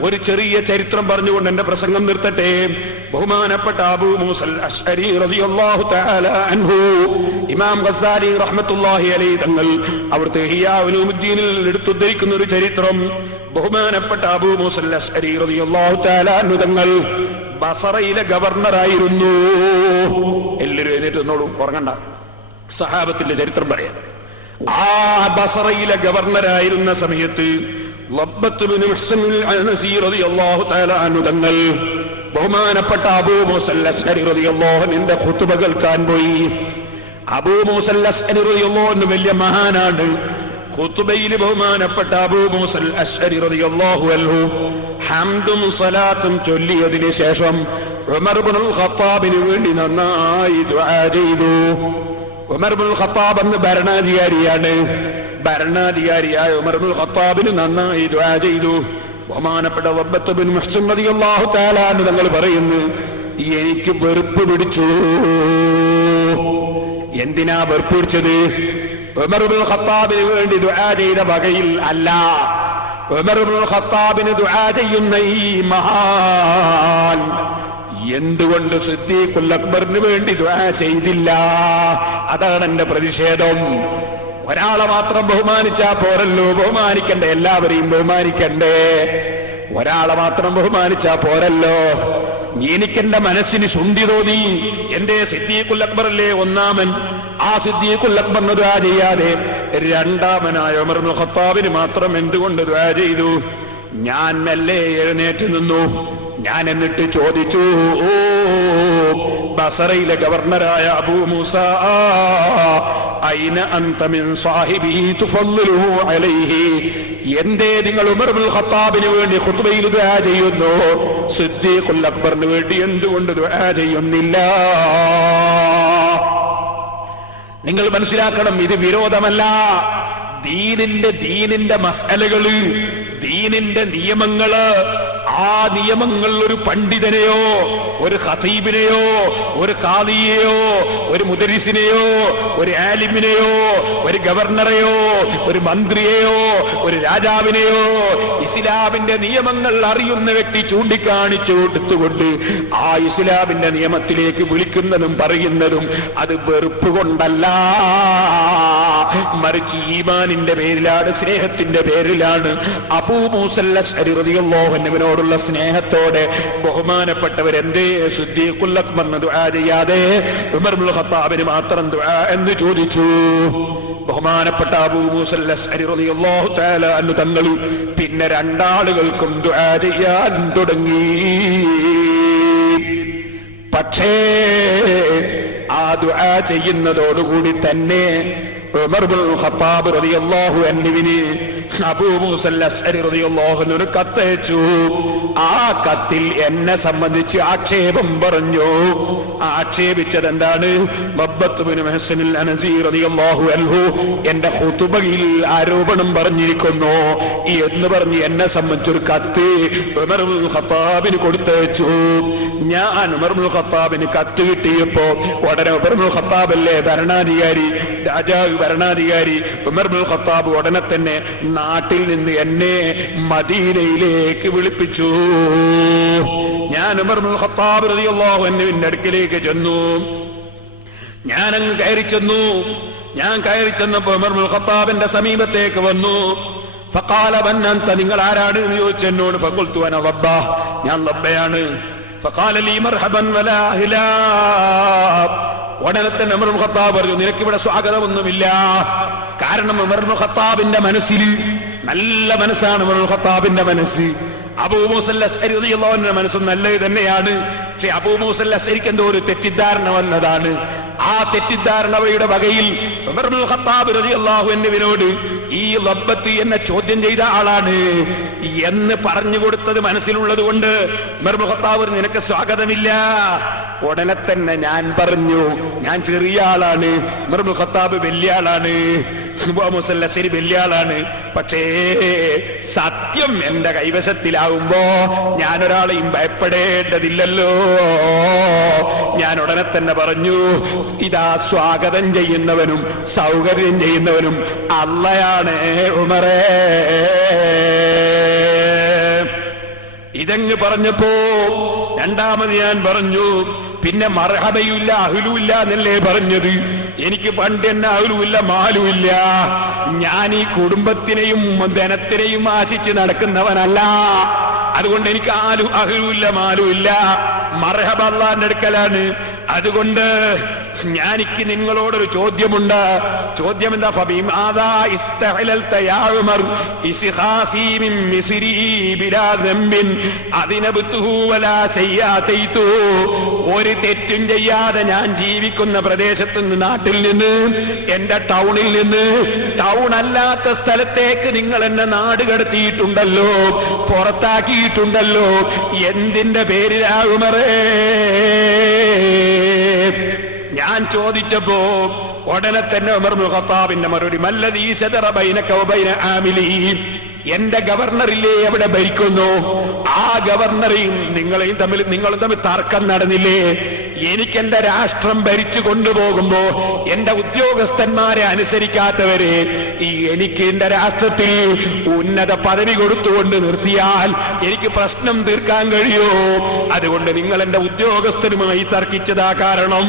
ഒരു ചെറിയ ചരിത്രം പറഞ്ഞുകൊണ്ട് എന്റെ പ്രസംഗം നിർത്തട്ടെ. ബഹുമാനപ്പെട്ട അബൂ മൂസൽ അശ്അരി റളിയല്ലാഹു തആല അൻഹു, ഇമാം ഗസ്സാലി റഹ്മത്തുള്ളാഹി അലൈഹി തങ്ങൾ അവിടുത്തെ ഇഹ്യാ ഉലൂമുദ്ദീനിൽ എടുത്തുദ്ധരിക്കുന്ന ഒരു ചരിത്രം, ബഹുമാനപ്പെട്ട അബൂ മൂസ അശ്അരി റളിയല്ലാഹു തആല അൻഹു തങ്ങൾ ബസറയിലെ ഗവർണറായിരുന്നു. എല്ലാവരും എഴുന്നേറ്റ് നിന്നോളൂ, ഉറങ്ങണ്ട. സഹാബത്തിന്റെ ചരിത്രം പറയാം. ആ ബസറയിലെ ഗവർണറായിരുന്ന സമയത്ത് ലബ്ബത്ത് ബിൻ മുഹ്സൻ അൽ-അനസി റളിയല്ലാഹു തആല അൻഹു തങ്ങൾ ബഹുമാനപ്പെട്ട അബൂ മൂസ അശ്അരി റളിയല്ലാഹു അൻഹുവിന്റെ ഖുതുബ കേൾക്കാൻ പോയി. അബൂ മൂസ അശ്അരി റളിയല്ലാഹു അൻഹു വലിയ മഹാനാണ്. ഖുതുബയിൽ ബഹുമാനപ്പെട്ട അബൂ മൂസ അശ്അരി റളിയല്ലാഹു അൻഹു ഹംദും സ്വലാത്തും ചൊല്ലിയതിനു ശേഷം ഉമർ ഇബ്നുൽ ഖത്താബിന് വേണ്ടി നന്നായി ദുആ ചെയ്തു. ഉമർ ഇബ്നുൽ ഖത്താബ് എന്ന ഭരണാധികാരിയാണ്. ഭരണാധികാരിയായ ഉമർ ഇബ്നുൽ ഖത്താബിന് നന്നായി ദുആ ചെയ്തു. ബഹുമാനപ്പെട്ട ലബ്ബത്ത് ബിൻ മുഹ്സൻ റളിയല്ലാഹു തആല അൻഹു തങ്ങൾ പറയുന്നു, എനിക്ക് വെറുപ്പ് പിടിച്ചു. എന്തിനാ വെറുപ്പ് പിടിച്ചത്? ഉമർ ഇബ്നുൽ ഖത്താബിന് വേണ്ടി ദുആ ചെയ്ത വകയിൽ അല്ല. ഉമർ ഇബ്നുൽ ഖത്താബിന് ദുആ ചെയ്യുന്ന ഈ മഹാൻ എന്തുകൊണ്ട് സിദ്ദീഖുൽ അക്ബറിന് വേണ്ടി ദുആ ചെയ്തില്ല? അതാണ് എന്റെ പ്രതിഷേധം. ഒരാളെ മാത്രം ബഹുമാനിച്ചാ പോരല്ലോ, ബഹുമാനിക്കണ്ടേ, എല്ലാവരെയും ബഹുമാനിക്കണ്ടേ. ഒരാളെ മാത്രം ബഹുമാനിച്ചാ പോരല്ലോ. എനിക്കെന്റെ മനസ്സിന് ശുണ്ഠി തോന്നി, എന്റെ സിദ്ദീഖുൽ അക്ബർ അല്ലേ ഒന്നാമൻ, ആ സിദ്ദീഖുൽ അക്ബറിന് ദുആ ചെയ്യാതെ രണ്ടാമനായ ഉമർ ഇബ്നുൽ ഖത്താബിന് മാത്രം എന്തുകൊണ്ട് ദുആ ചെയ്തു? ഞാൻ മെല്ലെ എഴുന്നേറ്റ് നിന്നു. ഞാൻ എന്നിട്ട് ചോദിച്ചു, ഓ ബസറയിലെ ഗവർണറായ അബൂ മൂസ, ഐന അൻത മിൻ സാഹിബിഹി തുഫദ്ദിലുഹു അലൈഹി, എന്തേ നിങ്ങൾ ഉമർ ഇബ്നുൽ ഖത്താബിന് വേണ്ടി ഖുത്ബയിൽ ദുആ ചെയ്യുന്നു, സിദ്ദീഖുൽ അക്ബറിന് വേണ്ടി എന്തുകൊണ്ട് ദുആ ചെയ്യുന്നില്ല? നിങ്ങൾ മനസ്സിലാക്കണം, ഇത് വിരോധമല്ല. ദീനിന്റെ മസ്അലകള്, ദീനിന്റെ നിയമങ്ങള്, ആ നിയമങ്ങൾ ഒരു പണ്ഡിതനെയോ ഒരു ഖതീബിനെയോ ഒരു ഖാദിയെയോ ഒരു മുദരിസിനെയോ ഒരു ആലിമിനെയോ ഒരു ഗവർണറെയോ ഒരു മന്ത്രിയെയോ ഒരു രാജാവിനെയോ ഇസ്ലാമിന്റെ നിയമങ്ങൾ അറിയുന്ന വ്യക്തി ചൂണ്ടിക്കാണിച്ചു കൊടുത്തുകൊണ്ട് ആ ഇസ്ലാമിന്റെ നിയമത്തിലേക്ക് വിളിക്കുന്നതും പറയുന്നതും അത് വെറുപ്പ് കൊണ്ടല്ല, മറിച്ച് ഈമാനിന്റെ പേരിലാണ്, സ്നേഹത്തിന്റെ പേരിലാണ്. അബൂ മൂസ അശ്അരി റളിയല്ലാഹു അൻഹുവിനോടുള്ള സ്നേഹത്തോടെ ബഹുമാനപ്പെട്ടവരെന്തേ സിദ്ദീഖുൽ അക്ബറിന് ദുആ ചെയ്യാതെ ഉമർ ഇബ്നുൽ ഖത്താബിന് മാത്രം ദുആ എന്ന് ചോദിച്ചു? ബഹുമാനപ്പെട്ട അബൂ മൂസ അശ്അരി റളിയല്ലാഹു തആല അൻഹു തങ്ങൾ പിന്നെ രണ്ടാളുകൾക്കും ദുആ ചെയ്യാൻ തുടങ്ങി. പക്ഷേ ആ ദുആ ചെയ്യുന്നതോടുകൂടി തന്നെ ഉമർ ഇബ്നുൽ ഖത്താബ് റളിയല്ലാഹു അൻഹുവിന് അബൂ മൂസ അശ്അരി റളിയല്ലാഹു അൻഹു ഒരു കത്തയച്ചു. ആ കത്തിൽ എന്നെ സംബന്ധിച്ച് ആക്ഷേപം പറഞ്ഞു. ആക്ഷേപിച്ചത് എന്താണ്? ലബ്ബത്ത് ബിൻ മുഹ്സൻ അൽ-അനസി റളിയല്ലാഹു അൻഹു എന്റെ ഖുതുബയിൽ ആരോപണം പറഞ്ഞിരിക്കുന്നു എന്ന് പറഞ്ഞ് എന്നെ സംബന്ധിച്ചൊരു കത്ത് ഉമർ ഇബ്നുൽ ഖത്താബിന് കൊടുത്തയച്ചു. ഞാൻ ഉമർ ഇബ്നുൽ ഖത്താബിന് കത്ത് കിട്ടിയപ്പോ ഉടനെ ഉമർ ഇബ്നുൽ ഖത്താബ് അല്ലേ ഭരണാധികാരി, രാജാവ് ഭരണാധികാരി, ഉമർ ഇബ്നുൽ ഖത്താബ് ഉടനെ തന്നെ നാട്ടിൽ നിന്ന് എന്നെ മദീനയിലേക്ക് വിളിപ്പിച്ചു. ഞാൻ ഉമർ ഇബ്നുൽ ഖത്താബ് റളിയല്ലാഹു അൻഹുവിന്റെ അടുക്കലേക്ക് ചെന്നു. ഞാനങ്ങ് കയറി ചെന്നു. ഞാൻ കയറി ചെന്നപ്പോ ഉമർ ഇബ്നുൽ ഖത്താബിന്റെ സമീപത്തേക്ക് വന്നു. ഫഖാല മൻ അൻത, നിങ്ങൾ ആരാണ് എന്ന് ചോദിച്ചു എന്നോട്. ഫഖുൽതു അന ലബ്ബ, ഞാൻ ലബ്ബയാണ്. ഫഖാല ലീ മർഹബൻ വലാ ഹിലാബ്, ഉടനെ തന്നെ ഉമർ ഇബ്നുൽ ഖത്താബ് പറഞ്ഞു, നിനക്കിവിടെ സ്വാഗതമൊന്നുമില്ല. കാരണം ഉമർ ഇബ്നുൽ ഖത്താബിന്റെ മനസ്സിൽ നല്ല മനസ്സാണ്. ഉമർ ഇബ്നുൽ ഖത്താബിന്റെ മനസ്സ്, അബൂ മൂസ അശ്അരി റളിയല്ലാഹു അൻഹുവിന്റെ മനസ്സും നല്ലത് തന്നെയാണ്. പക്ഷെ അബൂ മൂസ അശ്അരിക്ക് എന്തോ ഒരു തെറ്റിദ്ധാരണ വന്നതാണ്. ആ തെറ്റിദ്ധാരണയുടെ വകയിൽ ഉമർ ഇബ്നുൽ ഖത്താബ് റളിയല്ലാഹു അൻഹുവിനോട് ഈ ലബ്ബത്ത് എന്നെ ചോദ്യം ചെയ്ത ആളാണ് എന്ന് പറഞ്ഞു കൊടുത്തത് മനസ്സിലുള്ളത് കൊണ്ട് ഉമർ ഇബ്നുൽ ഖത്താബ് നിനക്ക് സ്വാഗതമില്ല. ഉടനെ തന്നെ ഞാൻ പറഞ്ഞു, ഞാൻ ചെറിയ ആളാണ്, ഉമർ ഇബ്നുൽ ഖത്താബ് വലിയ ആളാണ്, അബൂ മൂസ അശ്അരി വലിയ ആളാണ്. പക്ഷേ സത്യം എന്റെ കൈവശത്തിലാവുമ്പോ ഞാനൊരാളെയും ഭയപ്പെടേണ്ടതില്ലല്ലോ. ഞാൻ ഉടനെ തന്നെ പറഞ്ഞു, ഇതാ സ്വാഗതം ചെയ്യുന്നവനും സൗകര്യം ചെയ്യുന്നവനും അള്ളയാണ് ഉമറേ. ഇതങ്ങ് പറഞ്ഞപ്പോ രണ്ടാമത് ഞാൻ പറഞ്ഞു, പിന്നെ മർഹബയുമില്ല അഹ്ലുമില്ല എന്നല്ലേ പറഞ്ഞത്? എനിക്ക് പണ്ട് എന്നെ അഹലുമില്ല മാലുമില്ല. ഞാൻ ഈ കുടുംബത്തിനെയും ധനത്തിനെയും ആശിച്ച് നടക്കുന്നവനല്ല. അതുകൊണ്ട് എനിക്ക് അഹലുമില്ല മാലുമില്ല. മർഹബ അല്ലാഹുവിന്റെ അടുക്കലാണ്. അതുകൊണ്ട് ഞാനിക്ക് നിങ്ങളോടൊരു ചോദ്യമുണ്ട്. ചോദ്യം എന്താ? ഫബിമാദാ ഇസ്തഹലൽത യാ ഉമർ ഇസ്ഖാസി മിൻ മിസ്രി ബിലാ ദംബിൻ അദിനബ്തുഹു വലാ സയ്യാതൈതു. ഒരു തെറ്റും ചെയ്യാതെ ഞാൻ ജീവിക്കുന്ന പ്രദേശത്ത് നിന്ന്, നാട്ടിൽ നിന്ന്, എന്റെ ടൗണിൽ നിന്ന് ടൗൺ അല്ലാത്ത സ്ഥലത്തേക്ക് നിങ്ങൾ എന്നെ നാട് കടത്തിയിട്ടുണ്ടല്ലോ, പുറത്താക്കിയിട്ടുണ്ടല്ലോ. എന്തിന്റെ പേരിലാ ഉമറേ? ഞാൻ ചോദിച്ചപ്പോ ഉടനെ തന്നെ ഉമർ ഇബ്നുൽ ഖത്താബിന്റെ മറുപടി, മല്ലദീ സദറ ബൈനക വബൈന ആമിലി. എന്റെ ഗവർണറില്ലേ അവിടെ ഭരിക്കുന്നു, ആ ഗവർണറെയും നിങ്ങളും തമ്മിൽ തർക്കം നടന്നില്ലേ? എനിക്ക് എന്റെ രാഷ്ട്രം ഭരിച്ചു കൊണ്ടുപോകുമ്പോ എന്റെ ഉദ്യോഗസ്ഥന്മാരെ അനുസരിക്കാത്തവരെ എനിക്ക് എന്റെ രാഷ്ട്രത്തിൽ ഉന്നത പദവി കൊടുത്തുകൊണ്ട് നിർത്തിയാൽ എനിക്ക് പ്രശ്നം തീർക്കാൻ കഴിയോ? അതുകൊണ്ട് നിങ്ങൾ എന്റെ ഉദ്യോഗസ്ഥരുമായി തർക്കിച്ചതാ കാരണം.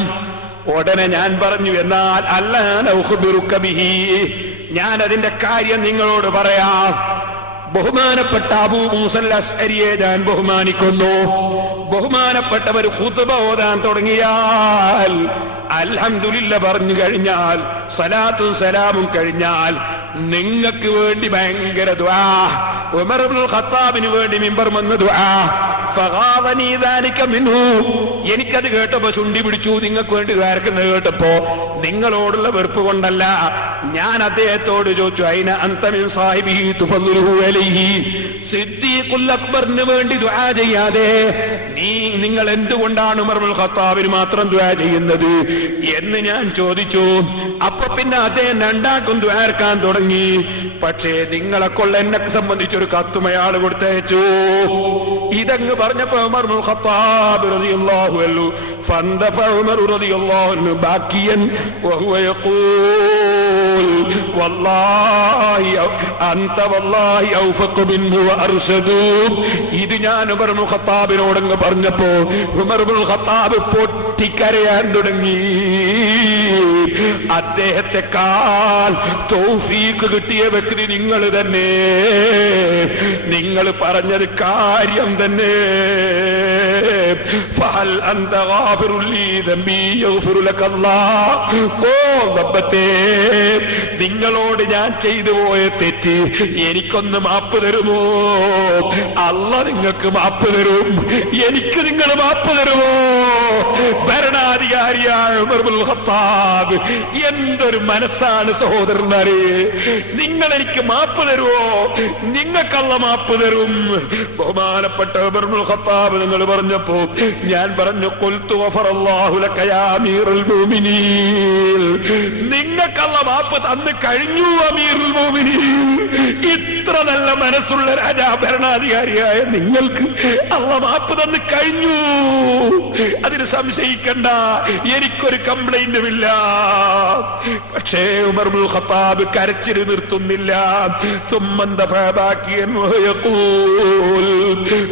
ഉടനെ ഞാൻ പറഞ്ഞു, എന്നാൽ അല്ലാഹുബിഹി, ഞാൻ അതിന്റെ കാര്യം നിങ്ങളോട് പറയാം. ബഹുമാനപ്പെട്ട അബൂ മൂസൽ അശ്അരിയെ ഞാൻ ബഹുമാനിക്കുന്നു. ബഹുമാനപ്പെട്ടവർ ഖുതുബ ഓതാൻ തുടങ്ങിയാൽ, അൽഹംദുലില്ലാഹ് പറഞ്ഞു കഴിഞ്ഞാൽ, സലാത്തും സലാമും കഴിഞ്ഞാൽ നിങ്ങൾക്ക് വേണ്ടി ഭയങ്കര ദുആ. ഉമർ ഇബ്നുൽ ഖത്താബിന് വേണ്ടി മിമ്പർ വന്ന ദുആ. ഫഗാദനി ദാലിക മിൻഹു. എനിക്കത് കേട്ടപ്പോ ചുണ്ടി പിടിച്ചു. നിങ്ങൾക്ക് വേണ്ടി ദ്വാരക്കുന്നത് കേട്ടപ്പോ നിങ്ങളോടുള്ള വെറുപ്പ് കൊണ്ടല്ല. ഞാൻ അദ്ദേഹത്തോട് ചോദിച്ചു, അയിന അൻത മിൻ സാഹിബിഹി തുഫദ്ദിലുഹു അലൈഹി. സിദ്ദീഖുൽ അക്ബറിന് വേണ്ടി ദുആ ചെയ്യാതെ നിങ്ങൾ എന്തുകൊണ്ടാണ് ഉമർ ഇബ്നുൽ ഖത്താബിന് മാത്രം ദുആ ചെയ്യുന്നത് എന്ന് ഞാൻ ചോദിച്ചു. അപ്പൊ പിന്നെ അദ്ദേഹം രണ്ടാക്കും ദുആർക്കാൻ തുടങ്ങി. പക്ഷേ നിങ്ങളെ കൊള്ള എന്നെ സംബന്ധിച്ചൊരു കത്തും അയാൾ കൊടുത്തയച്ചു. ഇതങ്ങ് പറഞ്ഞപ്പോ ഉമർ ഇബ്നുൽ ഖത്താബ് റളിയല്ലാഹു അൻഹു ഫന്തഫ ഉമർ റളിയല്ലാഹു അൻഹു ബാക്കിയൻ വഹുവ യഖൂൽ വല്ലാഹി അൻത വല്ലാഹി ഔഫഖു മിൻഹു വഅർശദു. ഇത് ഞാൻ ഉമർ ഇബ്നുൽ ഖത്താബിനോടങ്ങ് പറഞ്ഞപ്പോ ഉമർ ഇബ്നുൽ ഖത്താബ് പൊട്ടിക്കരയാൻ തുടങ്ങി. അദ്ദേഹത്തെക്കാൾ തൗഫീഖ് കിട്ടിയ വ്യക്തി നിങ്ങൾ തന്നെ. നിങ്ങൾ പറഞ്ഞത് കാര്യം തന്നെ. ഫഹൽ അൻത ഗാഫിറുൽ ലീ ദംബി യഗ്ഫിറു ലക അല്ലാഹ്. ഓ റബ്ബത്തേ, നിങ്ങളോട് ഞാൻ ചെയ്തു പോയ തെറ്റ് എനിക്കൊന്ന് മാപ്പ് തരുമോ? അല്ലാഹ് നിങ്ങൾക്ക് മാപ്പ് തരും. എനിക്ക് നിങ്ങൾ മാപ്പ് തരുമോ? ഭരണാധികാരിയായ ഉമർ ഇബ്നുൽ ഖത്താബ്, എന്തൊരു മനസ്സാണ് സഹോദരന്മാരെ. നിങ്ങൾ എനിക്ക് മാപ്പ് തരുമോ? നിങ്ങൾക്കല്ല മാപ്പ് തരും. ബഹുമാനപ്പെട്ട ഉമർ ഇബ്നുൽ ഖത്താബ് നിങ്ങൾ പറഞ്ഞപ്പോ ഞാൻ പറഞ്ഞു, ഖുൽതു ഗഫറല്ലാഹു ലക യാ അമീറുൽ മുഅ്മിനീൻ. നിങ്ങൾക്കല്ല മാപ്പ് തന്നു കഴിഞ്ഞു അമീറുൽ മുഅ്മിനീൻ. ഇത്ര നല്ല മനസ്സുള്ള ഭരണാധികാരിയായ നിങ്ങൾക്ക് അല്ലാഹ് മാപ്പ് തന്നു കഴിഞ്ഞു. അതിന് സംശയിക്കണ്ട, എനിക്കൊരു കംപ്ലൈന്റുമില്ല. പക്ഷേ ഉമർ ഇബ്നുൽ ഖത്താബ് കരച്ചിൽ നിർത്തുന്നില്ല.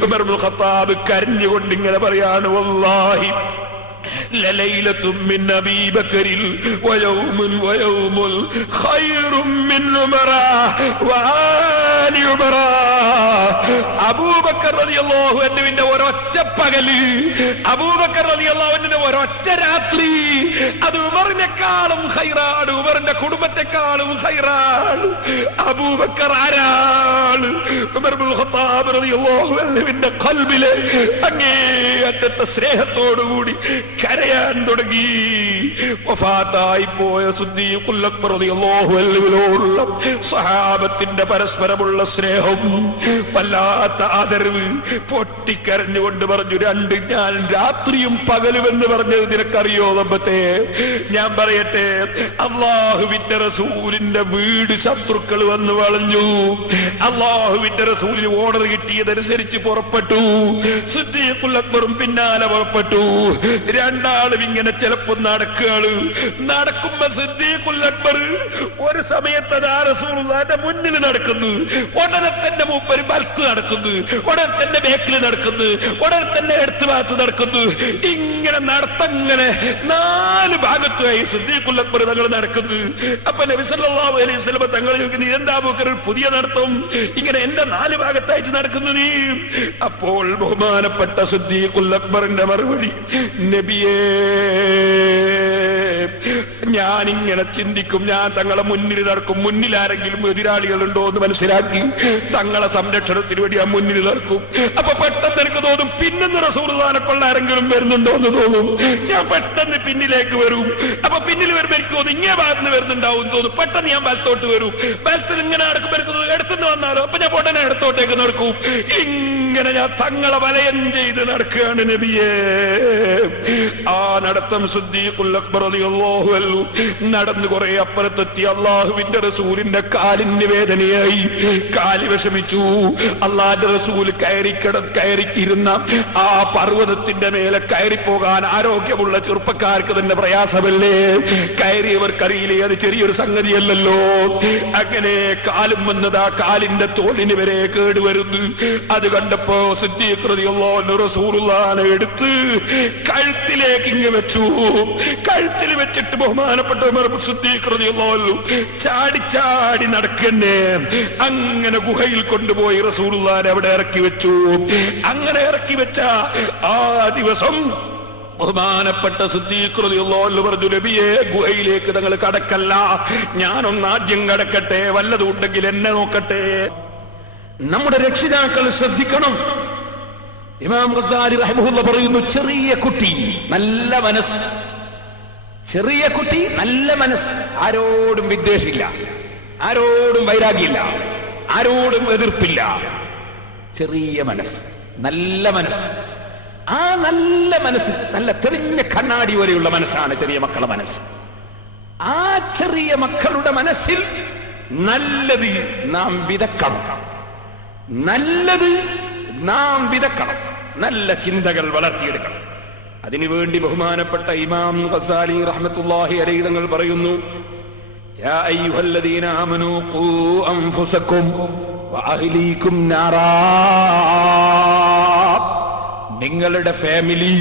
ഉമർ ഇബ്നുൽ ഖത്താബ് കരഞ്ഞുകൊണ്ട് ഇങ്ങനെ പറയാണ്, വല്ലാഹി ലലൈലത്തും മിൻ അബീ ബക്കറിൽ വയൗമുൽ ഖൈറും മിൻ ഉമറ വആലി ഉമറ. അബൂബക്കർ റളിയല്ലാഹു അൻഹുവിന്റെ ഒരൊറ്റ പകല്, അബൂബക്കർ റളിയല്ലാഹു അൻഹുവിന്റെ ഒരൊറ്റ രാത്രി, അത് ഉമറിനെക്കാളും ഖൈറാണ്, ഉമറിന്റെ കുടുംബത്തെക്കാളും ഖൈറാണ്. അബൂബക്കർ ആരാണ്? ഉമർ ഇബ്നുൽ ഖത്താബ് റളിയല്ലാഹു അൻഹുവിന്റെ ഖൽബിലെ അങ്ങേയറ്റത്തെ സ്നേഹത്തോടുകൂടി കരയാൻ തുടങ്ങി. വഫാത്തായി പോയ സിദ്ദീഖുൽ അക്ബർ റളിയല്ലാഹു അൻഹുവിനോടുള്ള സഹാബത്തിന്റെ പരസ്പരമുള്ള സ്നേഹം, വല്ലാത്ത ആദരവ്. പൊട്ടിക്കരഞ്ഞുകൊണ്ട് പറഞ്ഞു, ഞാൻ രാത്രിയും പകലും എന്ന് പറഞ്ഞത് നിനക്കറിയോ റബ്ബത്തെ? ഞാൻ പറയട്ടെ, അല്ലാഹുവിന്റെ റസൂലിന്റെ വീട് ശത്രുക്കൾ വന്ന് വളഞ്ഞു. അല്ലാഹുവിന്റെ റസൂലിന് ഓർഡർ കിട്ടിയതനുസരിച്ച് പുറപ്പെട്ടു. സിദ്ദീഖുൽ അക്ബറും പിന്നാലെ പുറപ്പെട്ടു. രണ്ടാളും ഇങ്ങനെ ചിലപ്പോ നടക്കുക നടക്കുകയാണ്. നടക്കുമ്പോ സിദ്ദീഖുൽ അക്ബർ ഒരു സമയത്ത് റസൂലുള്ളാഹിന്റെ മുന്നിൽ നടക്കുന്നു, ഉടനെ തന്നെ മൂപ്പര് വലത്ത് നടക്കുന്നു, ഉടനെ തന്നെ ബേക്കിൽ നടക്കുന്നു, ഉടനെ തന്നെ എടുത്തു ഭാഗത്ത് നടക്കുന്നു. ഇങ്ങനെ നടത്തങ്ങനെ 4 ഭാഗത്തുമായി സിദ്ദീഖുൽ അക്ബർ തങ്ങൾ നടക്കുന്നു. അപ്പൊ നബി സല്ലല്ലാഹു അലൈഹി വസല്ലം തങ്ങൾ ചോദിക്കുന്നു, എന്താ അബൂബക്കർ പുതിയ നടത്തം, ഇങ്ങനെ എന്റെ 4 ഭാഗത്തായിട്ട് നടക്കുന്നു നീ? അപ്പോൾ ബഹുമാനപ്പെട്ട സിദ്ദീഖുൽ അക്ബറിന്റെ മറുപടി, നബിയേ ഞാനിങ്ങനെ ചിന്തിക്കും, ഞാൻ തങ്ങളെ മുന്നിൽ നടക്കും, മുന്നിൽ ആരെങ്കിലും എതിരാളികളുണ്ടോ എന്ന് മനസ്സിലാക്കി തങ്ങളെ സംരക്ഷണത്തിന് വേണ്ടി ആ മുന്നിൽ നടക്കും. അപ്പൊ പെട്ടെന്ന് എനിക്ക് തോന്നും പിന്നെന്ന് റസൂലുള്ളാഹിനെ കൊള്ള ആരെങ്കിലും വരുന്നുണ്ടോ എന്ന് തോന്നും. ഞാൻ പെട്ടെന്ന് പിന്നിലേക്ക് വരും. അപ്പൊ പിന്നിൽ വരുമ്പോ എനിക്ക് തോന്നും ഇങ്ങനെ ഭാഗത്ത് വരുന്നുണ്ടാവും തോന്നും. പെട്ടെന്ന് ഞാൻ വലത്തോട്ട് വരും. വലത്തിൽ ഇങ്ങനെ നടക്കുമ്പോ എനിക്ക് തോന്നും എടുത്തുനിന്ന് വന്നാലോ, അപ്പൊ ഞാൻ ഉടനെ ഇടത്തോട്ടേക്ക് നടക്കും. ഇങ്ങനെ ഞാൻ തങ്ങളെ വലയം ചെയ്ത് നടക്കുകയാണ് നബിയേ. ആ നടത്തം സിദ്ദീഖുൽ അക്ബർ റളിയല്ലാഹു അൻഹു നടന്ന് കുറെ അപ്പുറത്തെത്തി. അള്ളാഹുവിന്റെ റസൂലിന്റെ കാലിന് വേദനയായി, കാല് വിഷമിച്ചു. അള്ളാഹുവിന്റെ റസൂൽ കയറിയിരുന്ന ആ പർവ്വതത്തിന്റെ മേലെ കയറിപ്പോകാൻ ആരോഗ്യമുള്ള ചെറുപ്പക്കാർക്ക് തന്നെ പ്രയാസമല്ലേ? കയറിയവർക്കറിയില്ലേ അത് ചെറിയൊരു സംഗതിയല്ലല്ലോ. അങ്ങനെ കാലും വന്നത് ആ കാലിന്റെ തോളിന് വരെ കേടുവരുന്നു. അത് കണ്ടപ്പോ സിദ്ദീഖ് റളിയല്ലാഹു അൻഹു റസൂലുള്ളാഹിനെ എടുത്ത് കഴുത്തിലേക്ക് ഇങ്ങ് വെച്ചു. കഴുത്തിൽ വെച്ചിട്ട് ബഹുമാനപ്പെട്ട ഉമർ സിദ്ദീഖ് റളിയല്ലാഹു അൻഹു ചാടി ചാടി നടക്കന്നെ. അങ്ങനെ ഗുഹയിൽ കൊണ്ടുപോയി റസൂലുള്ളാഹിനെ അവിടെ ഇറക്കി വെച്ചു. അങ്ങനെ ഇറക്കി വെച്ച ആ ദിവസം ബഹുമാനപ്പെട്ട സിദ്ദീഖ് റളിയല്ലാഹു അൻഹു പറഞ്ഞു, നബിയേ ഗുഹയിലേക്ക് തങ്ങൾ കടക്കല്ല, ഞാനൊന്ന് ആദ്യം കടക്കട്ടെ, വല്ലതും ഉണ്ടെങ്കിൽ എന്നെ നോക്കട്ടെ. നമ്മുടെ രക്ഷിതാക്കൾ ശ്രദ്ധിക്കണം. ഇമാം ഗസാലി റഹിമഹുല്ലാഹ് പറയുന്നു, ചെറിയ കുട്ടി നല്ല മനസ്സ്, ചെറിയ കുട്ടി നല്ല മനസ്സ്, ആരോടും വിദ്വേഷമില്ല, ആരോടും വൈരാഗ്യമില്ല, ആരോടും എതിർപ്പില്ല. ചെറിയ മനസ്സ്, നല്ല മനസ്സ്. ആ നല്ല മനസ്സ് നല്ല തെളിഞ്ഞ കണ്ണാടി പോലെയുള്ള മനസ്സാണ് ചെറിയ മക്കളുടെ മനസ്സ്. ആ ചെറിയ മക്കളുടെ മനസ്സിൽ നല്ലത് നാം വിതക്കണം, നല്ലത് നാം വിതക്കണം, നല്ല ചിന്തകൾ വളർത്തിയെടുക്കണം. അതിനുവേണ്ടി ബഹുമാനപ്പെട്ട ഇമാം ഗസാലി റഹ്മത്തുള്ളാഹി അലൈഹി തങ്ങൾ പറയുന്നു, യാ അയ്യുഹല്ലദീന ആമനൂ ഖൂ അൻഫുസകും വഅഹ്ലീകും നാറാ. നിങ്ങളുടെ ഫാമിലി,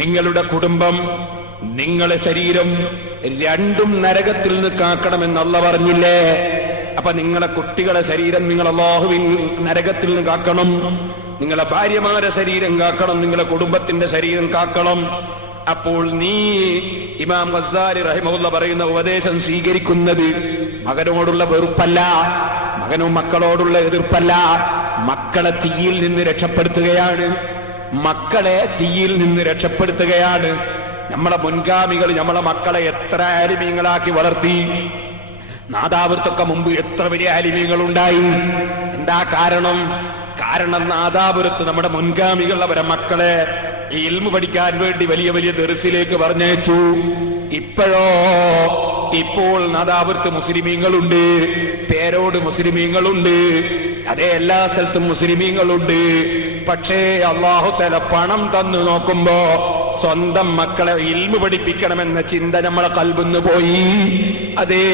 നിങ്ങളുടെ കുടുംബം, നിങ്ങളുടെ ശരീരം രണ്ടും നരകത്തിൽ നിന്ന് കാക്കണമെന്ന് അല്ലാഹു പറഞ്ഞില്ലേ? അപ്പൊ നിങ്ങളെ കുട്ടികളെ ശരീരം നിങ്ങൾ അല്ലാഹുവിൻ നരകത്തിൽ നിന്ന് കാക്കണം, നിങ്ങളെ ഭാര്യമാരെ ശരീരം കാക്കണം, നിങ്ങളെ കുടുംബത്തിന്റെ ശരീരം കാക്കണം. അപ്പോൾ നീ ഇമാം ഗസാലി റഹിമഹുല്ലാഹ് പറയുന്ന ഉപദേശം സ്വീകരിക്കുന്നത് മകനോടുള്ള വെറുപ്പല്ല, മകനും മക്കളോടുള്ള എതിർപ്പല്ല, മക്കളെ തീയിൽ നിന്ന് രക്ഷപ്പെടുത്തുകയാണ്, മക്കളെ തീയിൽ നിന്ന് രക്ഷപ്പെടുത്തുകയാണ്. നമ്മളെ മുൻഗാമികൾ നമ്മളെ മക്കളെ എത്ര ആലിമീങ്ങളാക്കി വളർത്തി. നാദാപുരത്തൊക്കെ മുമ്പ് എത്ര വലിയ ആലിമീങ്ങൾ ഉണ്ടായി. എന്താ കാരണം? കാരണം നാദാപുരത്ത് നമ്മുടെ മുൻഗാമികൾ അവരെ മക്കളെ ഇൽമു പഠിക്കാൻ വേണ്ടി വലിയ വലിയ ദർസിലേക്ക് പറഞ്ഞയച്ചു. ഇപ്പോൾ നാദാപുരത്ത് മുസ്ലിമീങ്ങളുണ്ട്, പേരോട് മുസ്ലിമീങ്ങളുണ്ട്, അതേ എല്ലാ സ്ഥലത്തും മുസ്ലിമീങ്ങളുണ്ട്. പക്ഷേ അല്ലാഹു തആല പണം തന്നു നോക്കുമ്പോ സ്വന്തം മക്കളെ ഇൽമു പഠിപ്പിക്കണമെന്ന ചിന്ത നമ്മളെ ഖൽബിന്ന് പോയി. അതേ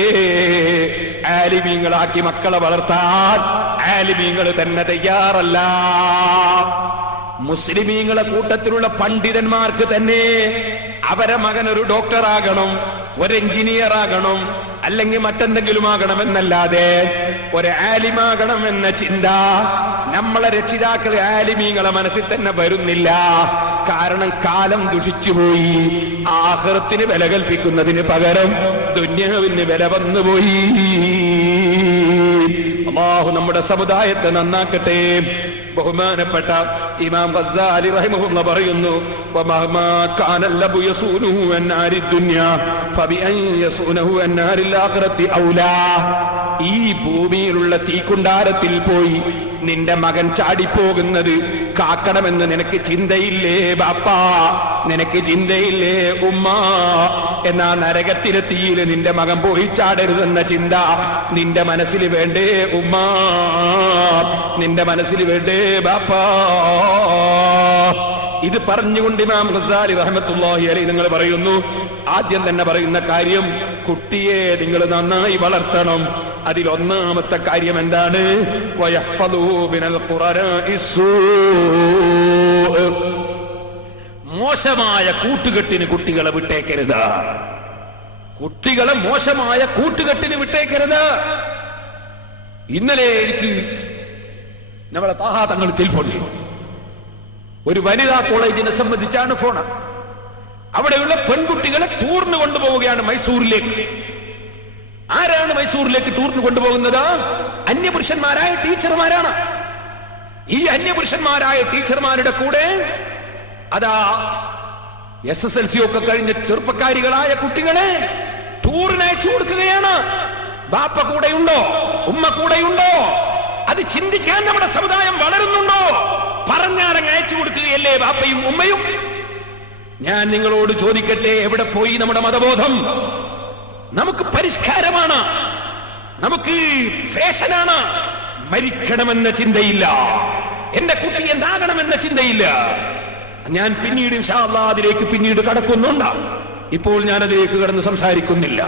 ആലിമീങ്ങളാക്കി മക്കളെ വളർത്താൻ ആലിമീങ്ങൾ തന്നെ തയ്യാറല്ല. മുസ്ലിമീങ്ങളെ കൂട്ടത്തിലുള്ള പണ്ഡിതന്മാർക്ക് തന്നെ അവരെ മകൻ ഒരു ഡോക്ടറാകണം, ഒരു എഞ്ചിനീയർ ആകണം, അല്ലെങ്കിൽ മറ്റെന്തെങ്കിലും ആകണമെന്നല്ലാതെ ഒരു ആലിമാകണം എന്ന ചിന്ത നമ്മളെ രക്ഷിതാക്കൾ ആലിമീങ്ങളെ മനസ്സിൽ തന്നെ വരുന്നില്ല. കാരണം കാലം ദുഷിച്ചുപോയി. ആഖിറത്തിന് വില കൽപ്പിക്കുന്നതിന് പകരം ദുന്യാവിന് വില വന്നുപോയി. അല്ലാഹു നമ്മുടെ സമുദായത്തെ നന്നാക്കട്ടെ. ബഹുമാനപ്പെട്ട ഇമാം ഗസാലി റഹിമഹുല്ലാഹ് പറയുന്നു, വമഹ്മാ കാനൽ ലബു യസൂനുഹു അൻ നാരി ദുനിയ ഫബിഅൻ യസൂനുഹു അൻ നാരിൽ ആഖിറതി ഔലാ. ഈ ഭൂമിയിലുള്ള തീക്കുണ്ടാരത്തിൽ പോയി നിന്റെ മകൻ ചാടിപ്പോകുന്നത് കാക്കണമെന്ന് നിനക്ക് ചിന്തയില്ലേ ബാപ്പാ? നിനക്ക് ചിന്തയില്ലേ ഉമ്മ? എന്നാ നരകത്തിലെ തീയിൽ നിന്റെ മകൻ പോയി ചാടരുതെന്ന ചിന്ത നിന്റെ മനസ്സിൽ വേണ്ടേ ഉമ്മ? നിന്റെ മനസ്സിൽ വേണ്ടേ ബാപ്പാ? ഇത് പറഞ്ഞുകൊണ്ട് ഇമാം ഗസാലി റഹ്മത്തുള്ളാഹി അലൈഹി നിങ്ങൾ പറയുന്നു, ആദ്യം തന്നെ പറയുന്ന കാര്യം, കുട്ടിയെ നിങ്ങൾ നന്നായി വളർത്തണം. അതിലൊന്നാമത്തെ കാര്യം എന്താണ്? വയഹ്ഫദൂ മിനൽ ഖുറാനാഇ സൂഅ്. മോശമായ കൂട്ടുകെട്ടിന് കുട്ടികളെ വിട്ടേക്കരുത്. കുട്ടികളെ മോശമായ കൂട്ടുകെട്ടിന് വിട്ടേക്കരുത്. ഇന്നലെ എനിക്ക് നമ്മളെ താഹാ തങ്ങൾ ടെലിഫോൺ ചെയ്തു. ഒരു വനിതാ കോളേജിനെ സംബന്ധിച്ചാണ് ഫോൺ. അവിടെയുള്ള പെൺകുട്ടികളെ ടൂറിന് കൊണ്ടുപോവുകയാണ് മൈസൂരിലേക്ക്. ആരാണ് മൈസൂരിലേക്ക് ടൂറിന് കൊണ്ടുപോകുന്നത്? അന്യപുരുഷന്മാരായ ടീച്ചർമാരാണ്. ഈ അന്യപുരുഷന്മാരായ ടീച്ചർമാരുടെ കൂടെ അതാ SSLC ഒക്കെ കഴിഞ്ഞ ചെറുപ്പക്കാരികളായ കുട്ടികളെ ടൂറിന് അയച്ചു കൊടുക്കുകയാണ്. ബാപ്പ കൂടെയുണ്ടോ? ഉമ്മ കൂടെയുണ്ടോ? അത് ചിന്തിക്കാൻ നമ്മുടെ സമുദായം വളരുന്നുണ്ടോ? പറഞ്ഞാരങ്ങ് അയച്ചു കൊടുക്കുകയല്ലേ ബാപ്പയും ഉമ്മയും? ഞാൻ നിങ്ങളോട് ചോദിക്കട്ടെ, എവിടെ പോയി നമ്മുടെ മതബോധം? നമുക്ക് പരിഷ്കാരമാണ്, നമുക്ക് ഫാഷനാണ്. മരിക്കണമെന്ന ചിന്തയില്ല, എന്റെ കുട്ടി എന്താകണമെന്ന ചിന്തയില്ല. ഞാൻ പിന്നീട് ഇൻഷാ അല്ലാഹ് അതിലേക്ക് പിന്നീട് കടക്കുന്നുണ്ട്. ഇപ്പോൾ ഞാൻ അതിലേക്ക് കടന്ന് സംസാരിക്കുന്നില്ല.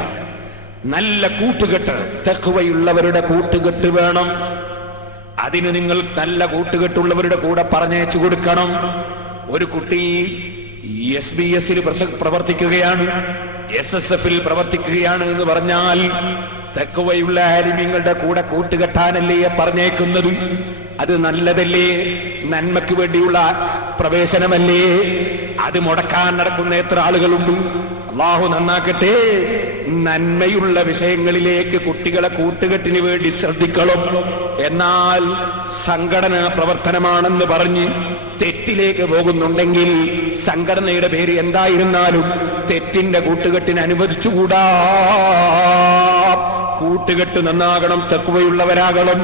നല്ല കൂട്ടുകെട്ട്, തഖ്വയുള്ളവരുടെ കൂട്ടുകെട്ട് വേണം. അതിന് നിങ്ങൾ നല്ല കൂട്ടുകെട്ടുള്ളവരുടെ കൂടെ പറഞ്ഞയച്ചു കൊടുക്കണം. ഒരു കുട്ടി SBS-ൽ പ്രവർത്തിക്കുകയാണ്, SSF-ൽ പ്രവർത്തിക്കുകയാണ് എന്ന് പറഞ്ഞാൽ തഖ്വയുള്ള ആലിമീങ്ങളുടെ കൂടെ കൂട്ടുകെട്ടാനല്ലേ പറഞ്ഞേക്കുന്നത്? അത് നല്ലതല്ലേ? നന്മയ്ക്ക് വേണ്ടിയുള്ള പ്രവേശനമല്ലേ? അത് മുടക്കാൻ നടക്കുന്ന എത്ര ആളുകളുണ്ട്? അല്ലാഹു നന്നാക്കട്ടെ. നന്മയുള്ള വിഷയങ്ങളിലേക്ക് കുട്ടികളെ കൂട്ടുകെട്ടിന് വേണ്ടി ശ്രദ്ധിക്കണം. എന്നാൽ സംഘടനാ പ്രവർത്തനമാണെന്ന് പറഞ്ഞ് തെറ്റിലേക്ക് പോകുന്നുണ്ടെങ്കിൽ സംഘടനയുടെ പേര് എന്തായിരുന്നാലും തെറ്റിന്റെ കൂട്ടുകെട്ടിന് അനുവദിച്ചുകൂടാ. കൂട്ടുകെട്ട് നന്നാകണം, തഖ്വയുള്ളവരാകണം.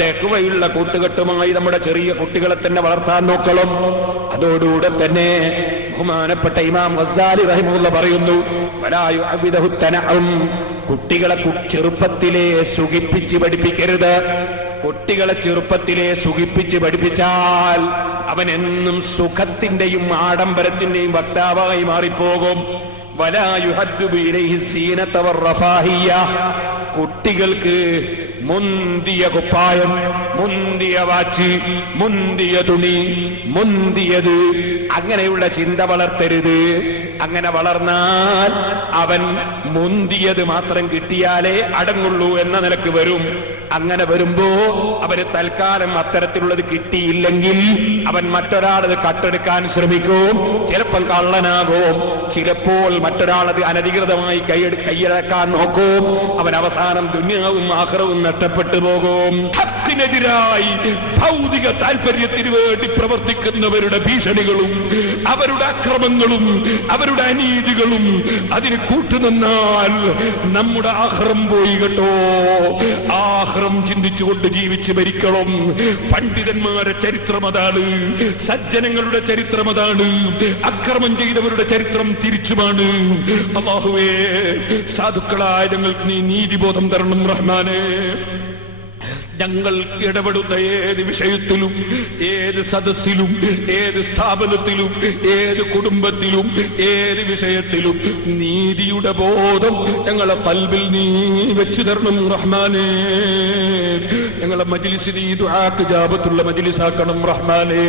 തഖ്വയുള്ള കൂട്ടുകെട്ടുമായി നമ്മുടെ ചെറിയ കുട്ടികളെ തന്നെ വളർത്താൻ നോക്കണം. അതോടുകൂടെ തന്നെ ബഹുമാനപ്പെട്ട ഇമാം ഗസ്സാലി റഹിമഹുല്ലാഹ് പറയുന്നു, വലാ യുഅബ്ബിദഹു തനഉം. കുട്ടികളെ ചെറുപ്പത്തിലെ സുഖിപ്പിച്ച് പഠിപ്പിക്കരുത്. കുട്ടികളെ ചെറുപ്പത്തിലെ സുഖിപ്പിച്ച് പഠിപ്പിച്ചാൽ അവൻ എന്നും സുഖത്തിന്റെയും ആഡംബരത്തിന്റെയും വക്താവായി മാറിപ്പോകും. വലാ യുഹദ്ദു ഇലൈഹി സീനത വറഫാഹിയ. കുട്ടികൾക്ക് മുന്തിയ കുപ്പായം, മുന്തിയ വാച്ച്, മുന്തിയ തുണി, മുന്തിയത്, അങ്ങനെയുള്ള ചിന്ത വളർത്തരുത്. അങ്ങനെ വളർന്നാൽ അവൻ മുന്തിയത് മാത്രം കിട്ടിയാലേ അടങ്ങുള്ളൂ എന്ന നിലക്ക് വരും. അങ്ങനെ വരുമ്പോ അവന് തൽക്കാലം അത്തരത്തിലുള്ളത് കിട്ടിയില്ലെങ്കിൽ അവൻ മറ്റൊരാളത് കട്ടെടുക്കാൻ ശ്രമിക്കും. ചിലപ്പോൾ കള്ളനാകും, ചിലപ്പോൾ മറ്റൊരാളത് അനധികൃതമായി കൈയടക്കാൻ നോക്കും. അവൻ അവസാനം ദുനിയാവും ആഖിറവും നഷ്ടപ്പെട്ടു പോകും. ഹക്കിനെതിരായി ഭൗതിക താല്പര്യത്തിന് വേണ്ടി പ്രവർത്തിക്കുന്നവരുടെ ഭീഷണികളും അവരുടെ അക്രമങ്ങളും അവരുടെ അനീതികളും അതിന് കൂട്ടുനിന്നാൽ നമ്മുടെ ആഖിറം പോയി കേട്ടോ. ആഖിറം ചിന്തിച്ചുകൊണ്ട് ജീവിച്ച് മരിക്കണം. പണ്ഡിതന്മാരുടെ ചരിത്രം അതാണ്, സജ്ജനങ്ങളുടെ ചരിത്രം അതാണ്, അക്രമം ചെയ്തവരുടെ ചരിത്രം തിരിച്ചുമാണ്. അല്ലാഹുവേ, സാധുക്കളായ ഞങ്ങൾക്ക് നീ നീതിബോധം തരണം റഹ്മാനേ. ഞങ്ങൾ ഇടപെടുന്ന ഏത് വിഷയത്തിലും, ഏത് സദസ്സിലും, ഏത് സ്ഥാപനത്തിലും, ഏത് കുടുംബത്തിലും, ഏത് വിഷയത്തിലും നീതിയുടെ ബോധം ഞങ്ങളെ ഖൽബിൽ നീ വെച്ചു തരണം റഹ്മാനേ. ഞങ്ങളെ മജ്ലിസ് നീ ദുആക്ക് ഇജാബത്തുള്ള മജ്ലിസാക്കണം റഹ്മാനേ.